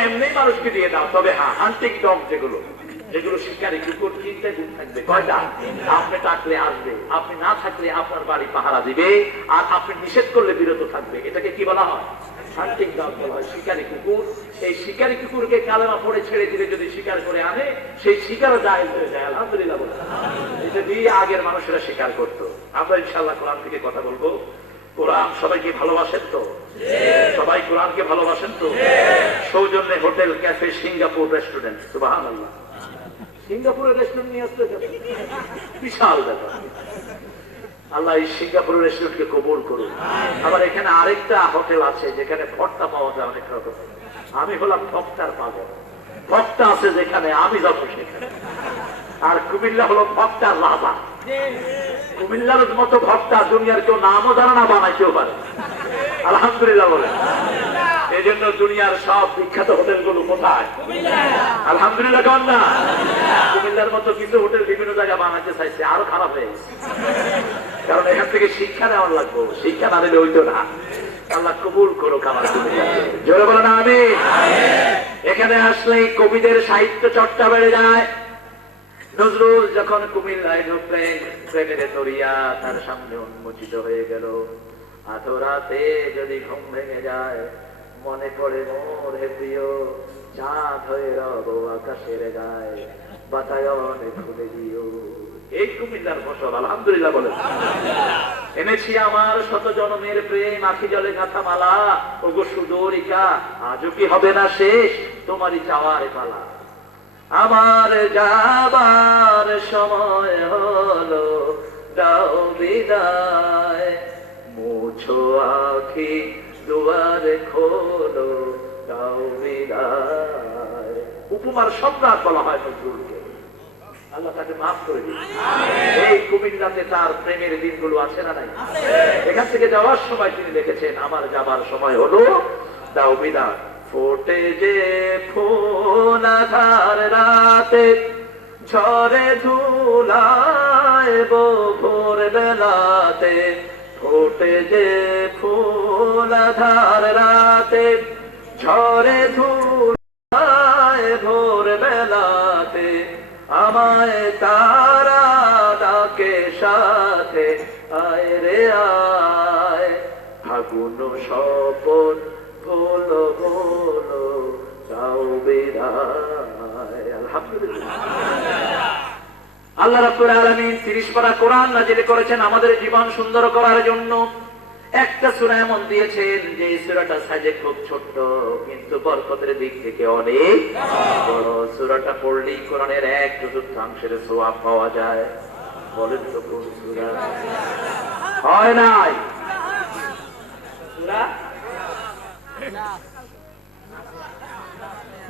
এমনি মানুষকে দিয়ে দাও। তবে হ্যাঁ, হান্টিং ডগ যেগুলো শিকারী কুকুর, কিনতে গুণ থাকবে কয়টা? আপনি থাকলে আসবে, আপনি না থাকলে আপনার বাড়ি পাহারা দিবে, আর আপনি নিষেধ করলে বিরত থাকবে। এটাকে কি বলা হয়? হান্টিং ডগ বলা হয়, শিকারী কুকুর। এই শিকারী কুকুরকে কালেমা পড়ে ছেড়ে দিলে যদি শিকার করে আনে, সেই শিকারও জায়েজ হয়ে যায়। আলহামদুলিল্লাহ বলে, এটা দিয়ে আগের মানুষেরা শিকার করতো। আমরা ইনশাআল্লাহ কোরআন থেকে কথা বলবো। কোরআন সবাইকে ভালোবাসেন তো? সবাই কোরআনকে ভালোবাসেন তো? সৌজন্যে হোটেল, ক্যাফে, সিঙ্গাপুর রেস্টুরেন্ট, সুবহানাল্লাহ। সিঙ্গাপুরের রেস্টুরেন্ট নিয়ে আসতে বিশাল ব্যাপার। আল্লাহ এই সিঙ্গাপুরের রেস্টুরেন্টকে কবুল করুন। আবার এখানে আরেকটা হোটেল আছে যেখানে ভর্তা পাওয়া যায় অনেক রকম। আমি হলাম ভক্তার পাগল। ভক্তা আছে যেখানে, আমি যাব সেখানে। আর কুমিল্লা হলো ভক্তার রাজা। কুমিল্লার মতো ভক্তা দুনিয়ার কেউ নামও জানে না, বানাইতেও পারে। আলহামদুলিল্লাহ বলে। এই জন্য দুনিয়ার সব বিখ্যাত হোটেল গুলো কোথায়? আলহামদুলিল্লাহ কন না? কুমিল্লার মতো কিছু হোটেল বিভিন্ন জায়গায় বানাইতে চাইছে, আরো খারাপ হয়ে গেছে। কারণ এখান থেকে শিক্ষা নেওয়ার লাগবে, শিক্ষা না নিলে হইতো না। আল্লাহ কবুল করো আমার কুমিল্লাকে, জোরে বলো না আমি। এখানে আসলে কবিদের সাহিত্য চর্চা বেড়ে যায়। নজরুল যখন কুমিল্লায় ঢুকলেন, প্রেমের দরিয়া তার সামনে উন্মোচিত হয়ে গেল। আধরাতে যদি ঘুম ভেঙে যায়, মনে পড়ে মোর হে প্রিয়, চাঁদ হয়ে রব আকাশের গায়ে, বাতায়নে খুলে দিও। এই কুমিল্লার ফসল, আলহামদুলিল্লাহ বলে। এনেছি আমার শত জনমের প্রেম, আখি জলে গাথা মালা, ওগো সুদরিকা, আজও কি হবে না শেষ তোমারই চাওয়ার পালা। আমার যাবার সময় হলো, দাও বিদায়, মুছো আখি দুয়ারে খোলো, দাও বিদায়। উপমার সম্রাট বলা হয় নজরুলকে। আল্লাহ তাকে মাফ করে দিন। এই কুমিল্লাতে তার প্রেমের দিনগুলো আছে না নাই? এখান থেকে যাওয়ার সময় তিনি লিখেছেন, আমার যাবার সময় হলো, দাও বিদায়। ফোটে যে ফুল আধার রাতে, ঝরে ধুলায় ভোর বেলাতে। ফোটে যে ফুল আধার রাতে, ঝরে ধুলায় ভোর বেলাতে। আমায় তারা ডাকে সাথে, আয় রে আয়, ফাগুন স্বপন বলো বলো, যাও বিদায়। আলহামদুলিল্লাহ। আল্লাহ রাব্বুল আলামিন 30 পারা কোরআন নাযিল করেছেন আমাদের জীবন সুন্দর করার জন্য। একটা সূরা এমন দিয়েছেন যে সূরাটা সাজে খুব ছোট্ট, কিন্তু বরকতের দিক থেকে অনেক বড়। সূরাটা পড়লেই কোরআনের 1/4 সওয়াব পাওয়া যায়। বলেন তো কোন সূরা? হয় নাই সূরা?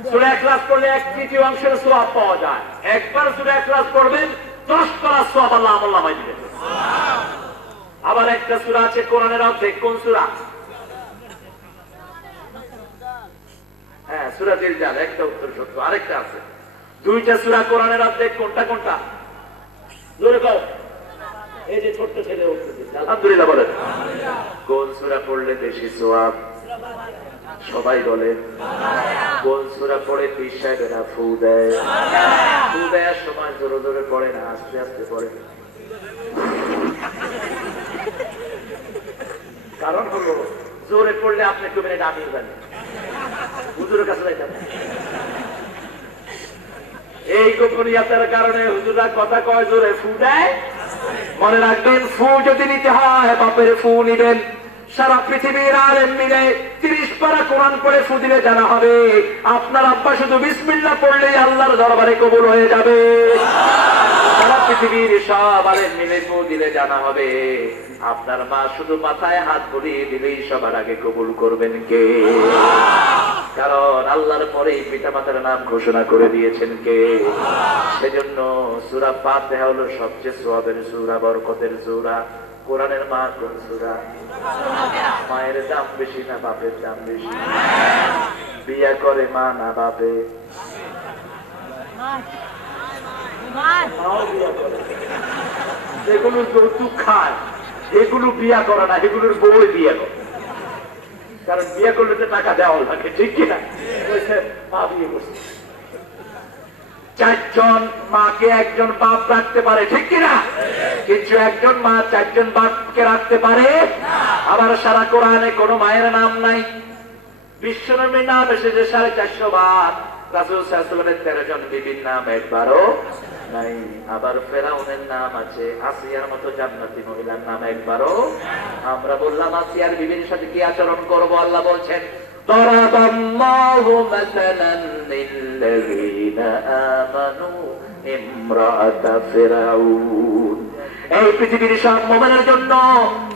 সূরা ইখলাস পড়লে 1/3 সওয়াব পাওয়া যায়। একবার সূরা ইখলাস পড়বেন, 10 পারা সওয়াব আল্লাহ আমল নামায় দিবেন। আবার একটা সূরা আছে কোরআনের অর্ধেক, কোন সূরা? হ্যাঁ, সূরা জিলজাল, একটা উত্তর সত্য। আরেকটা আছে, দুইটা সূরা কোরআনের অর্ধেক, কোনটা কোনটা? জোরে বল। এই যে ছোট্ট ছেলে উঠতেছে, আলহামদুলিল্লাহ বলেন। কোন সূরা পড়লে বেশি সওয়াব? সবাই বলে। কোন সূরা পড়ে পীর সাহেবেরা ফু দেয়? ফু দেওয়ার সময় জোরে জোরে পড়ে না, আস্তে আস্তে পড়ে। কারণ হলো জোরে পড়লে আপনি কবেন এটা আমি জানি, হুজুরের কাছে যাইতেন। এই গোপনীয়তার কারণে হুজুররা কথা কয় জোরে ফু দেয়। মনে রাখবেন, ফু যদি নিতে হয় বাপের ফু নিবেন। সারা পৃথিবীর আলেম মিলে 30 পারা কোরআন পড়ে ফু দিলে জানা হবে আপনার আব্বা শুধু বিসমিল্লাহ পড়লেই আল্লাহর দরবারে কবুল হয়ে যাবে। সারা পৃথিবীর সব আলেম মিলে ফু দিলে জানা হবে আপনার মা শুধু মাথায় হাত বুলিয়ে দিলেই সবার আগে কবুল করবেন কে? কারণ আল্লাহর পরেই পিতা মাতার নাম ঘোষণা করে দিয়েছেন কে? সেজন্য সূরা ফাতিহা হলো সবচেয়ে সওয়াবের সূরা, বরকতের সূরা। কোরআনের মা কোন সূরা? মায়ের দাম বেশি না বাপের দাম বেশি? বিয়া করে মা না বাপে? যেগুলো যৌতুক খায় এগুলো বিয়া করে না, এগুলোর বউ বিয়া করে। কারণ বিয়ে করলে তো টাকা দেওয়া লাগে, ঠিক কিনা? মা বিয়ে করছে, 4 জন মাকে একজন বাপ রাখতে পারে, ঠিক কিনা? কিন্তু একজন মা 4 জন বাপকে রাখতে পারে। আবার সারা কোরআনে কোন মায়ের নাম নাই। বিশ্বনবীর নাম এসেছে 450 বার, রাসূল সাল্লাল্লাহু আলাইহি ওয়াসাল্লামের 13 জন বিবির নাম একবারও নাই। আবার ফেরাউনের নাম আছে, আসিয়ার মতো জান্নাতি মহিলার নাম একবারও। আমরা বললাম আসিয়ার বিবির সাথে কি আচরণ করব? আল্লাহ বলছেন দরাবাল্লাহু মাসালান লিল্লাযীনা আমানু ইমরাআতা ফিরাউন। এই পৃথিবীর সব মুমিনের জন্য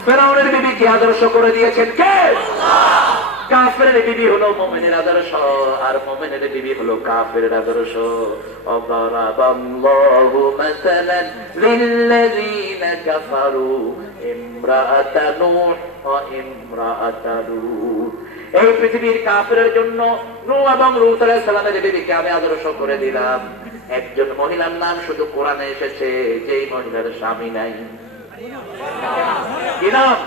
ফেরাউনের বিবিকে আদর্শ করে দিয়েছেন কে? আল্লাহ। কাফেরের বিবি হলো মুমিনের আদর্শ, আর মুমিনের বিবি হলো কাফেরের আদর্শ। দরাবাল্লাহু মাসালান লিল্লাযীনা কাফারু ইমরাআতা নূহ ওয়া ইমরাআতা লূত। এই পৃথিবীর কাফেরের জন্য নূহ এবং লূত আলাইহিস সালামের বিবিকে আমি আদর্শ করে দিলাম। একজন মহিলার নাম শুধু কোরআনে এসেছে, যেই মহিলার স্বামী নাই। কি নাম?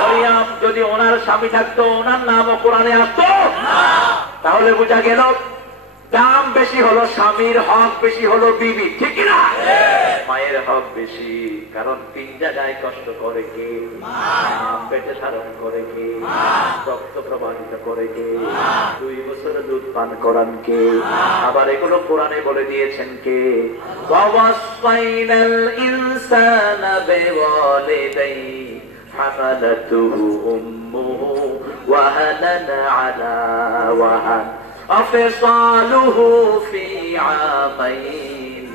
মরিয়ম। যদি ওনার স্বামী থাকতো ওনার নামও কোরআনে আসতো? তাহলে বোঝা গেল দাম বেশি হলো স্বামীর, হক বেশি হলো বিবি, ঠিক কিনা? মায়ের হক বেশি, কারণ 3 জায়গায় কষ্ট করে কে? পেটে ধারণ করে কে? রক্ত প্রবাহিত করে কে? 2 বছর দুধ পান করান কে? আবার এগুলো কোরআনে বলে দিয়েছেন কে? ওয়াসাইনাল ইনসানা বিওয়ালিদাইহি হামালাতুহু উম্মুহু ওয়াহানান আলা ওয়াহান وفصاله في عامين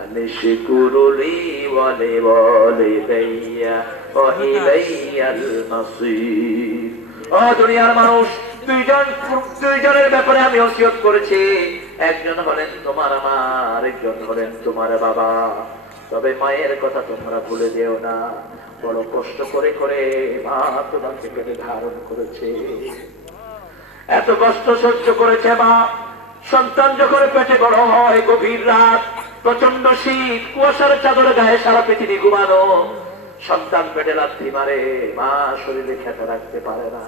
أن اشكر لي ولوالدي وإلي المصير। ও দুনিয়ার মানুষ, দুইজনের ব্যাপারে আমি ওসিয়ত করেছি। একজন হলেন তোমার মা, আরেকজন হলেন তোমার বাবা। তবে মায়ের কথা তোমরা ভুলে যেও না। বড় কষ্ট করে করে মা তোমাকে পেটে ধারণ করেছে। এত কষ্ট সহ্য করেছে মা। সন্তান যখন পেটে বড় হয়, গভীর রাত, প্রচন্ড শীত, কুয়াশার চাদরে গায়ে সারা পৃথিবী ঘুমানো, সন্তান পেটে লাথি মারে, মা শরীরে খেতে রাখতে পারে না।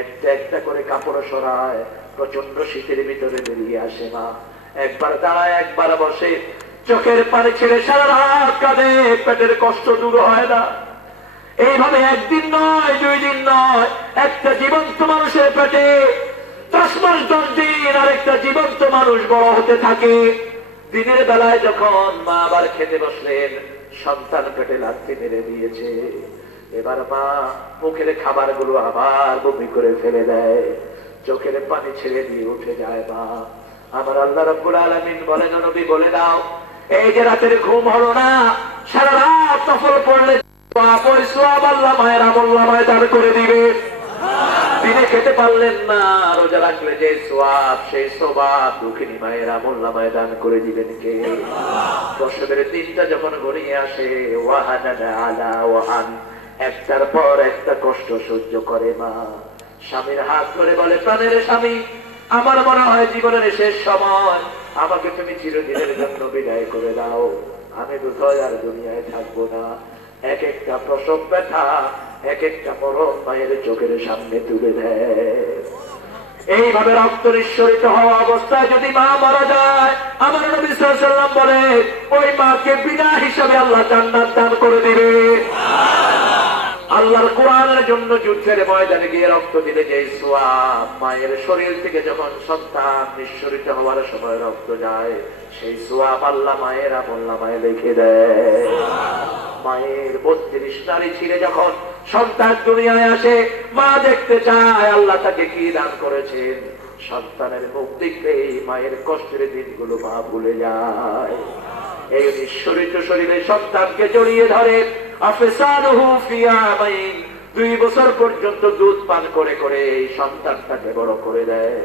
একটা একটা করে কাপড় সরায়, প্রচন্ড শীতের ভিতরে বেরিয়ে আসে মা। একবার দাঁড়ায়, একবার বসে, চোখের পানি ছেড়ে সারা রাত কাঁদে, পেটের কষ্ট দূর হয় না। এইভাবে একদিন নয়, 2 দিন নয়, একটা জীবন্ত মানুষের পেটে 10 মাস 10 দিন আরেকটা জীবন্ত মানুষ বড় হতে থাকে। দিনের বেলায় যখন মা আবার খেতে বসলেন, সন্তান পেটে লাথি মেরে দিয়েছে। এবার মা মুখের খাবারগুলো আবার বমি করে ফেলে দেয়, চোখের পানি ছেড়ে দিয়ে উঠে যায় মা। আমার আল্লাহ রাব্বুল আলামিন বলেন, নবী বলে দাও, এই যে রাতের ঘুম হলো না, সারা রাত নফল পড়লে আল্লাহ মায়ের আমল নামায় দান করে দিবে। দিনে খেতে পারলেন না, রোজা রাখলে যে সোয়াব, সেই সোয়াব দুঃখিনী মায়ের আমল নামায় দান করে দিবেন কে? প্রসবের দিনটা যখন গড়িয়ে আসে, ওয়াহানা আলা ওয়াহান, একটার পর একটা কষ্ট সহ্য করে মা। স্বামীর হাত ধরে বলে, প্রাণের স্বামী, আমার মনে হয় জীবনের শেষ সময়, আমাকে তুমি চিরদিনের জন্য বিদায় করে দাও, আমি বোধহয় আর দুনিয়ায় থাকবো না। এক একটা প্রসব ব্যথা, এক একটা মরণ মায়ের চোখের সামনে তুলে দেয়। এইভাবে রক্ত নিঃসরিত হওয়া অবস্থায় যদি মা মারা যায়, আমার নবী সাল্লাল্লাহু আলাইহি ওয়াসাল্লাম বলে ওই মাকে বিনা হিসাবে আল্লাহ জান্নাত দান করে দিবে। আল্লাহর কোরআনের জন্য যুদ্ধের ময়দানে গিয়ে রক্ত দিলে যে সোয়াব, মায়ের শরীর থেকে যখন সন্তান নিঃসরিত হওয়ার সময় রক্ত যায়, সেই সোয়াব আল্লাহ মায়ের আমলনামায় লিখে দেয়। মায়ের 32 নারী ছিঁড়ে যখন সন্তান দুনিয়ায় আসে, মা দেখতে চায় আল্লাহ তাকে কি দান করেছেন। সন্তানের মুখ দেখলেই মায়ের কষ্টের দিনগুলো মা ভুলে যায়। এই নিঃসরিত শরীরে সন্তানকে জড়িয়ে ধরে, আফসানুহু ফি আমাইন, 2 বছর পর্যন্ত দুধ পান করে করে এই সন্তানটাকে বড় করে দেয়।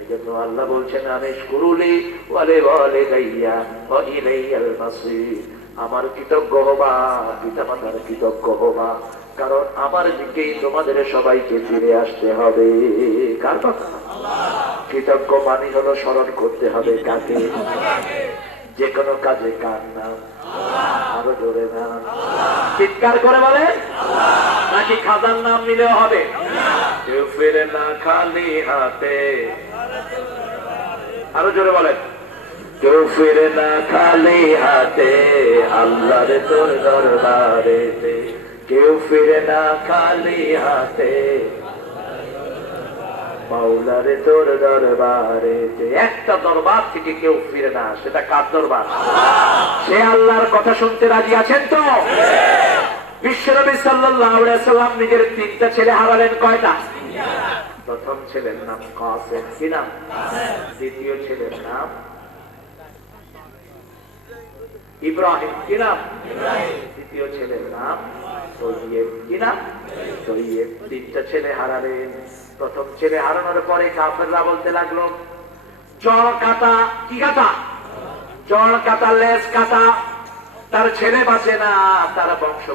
এই জন্য আল্লাহ বলছেন, আনিশকুরুলি ওয়া লিওয়ালিদাইয়া ওয়া ইলাইয়াল মাসির, আমার কৃতজ্ঞ হবা, পিতামাতার কৃতজ্ঞ হবা, কারণ আমার দিকেই তোমাদের সবাইকে ফিরে আসতে হবে। কার কথা? কৃতজ্ঞ মানে হলো স্মরণ করতে হবে কাকে? যে কোনো কাজে কার নাম? আরো জোরে নাম, চিৎকার করে বলে, নাকি খাজার নাম নিলেও হবে? কেউ ফিরে না খালি হাতে, আরো জোরে বলেন, কেউ ফিরে না খালি হাতে, আল্লাহর তোর দরবারেতে, কেউ ফিরে না খালি হাতে, মাওলারে তোর দরবারেতে। একটা দরবার থেকে কেউ ফিরে না, সেটা কার দরবার? সে আল্লাহর কথা শুনতে রাজি আছেন তো? বিশ্বনবী সাল্লাল্লাহু আলাইহি ওয়াসাল্লাম নিজের 3টা ছেলে হারালেন। কয়টা? প্রথম ছেলের নাম কাসেম, কি নাম? দ্বিতীয় ছেলের নাম ইব্রাহিম, কি নাম? তৃতীয় ছেলের নাম তৈয়ব, কি নাম? তৈয়ব। 3টা ছেলে হারালেন। প্রথম ছেলে হারানোর পরে কাফেররা বলতে লাগলো, চড় কাটা, কি কাটা? চড় কাটা, লেজ কাটা, তার ছেলে বাঁচে না, তার বংশ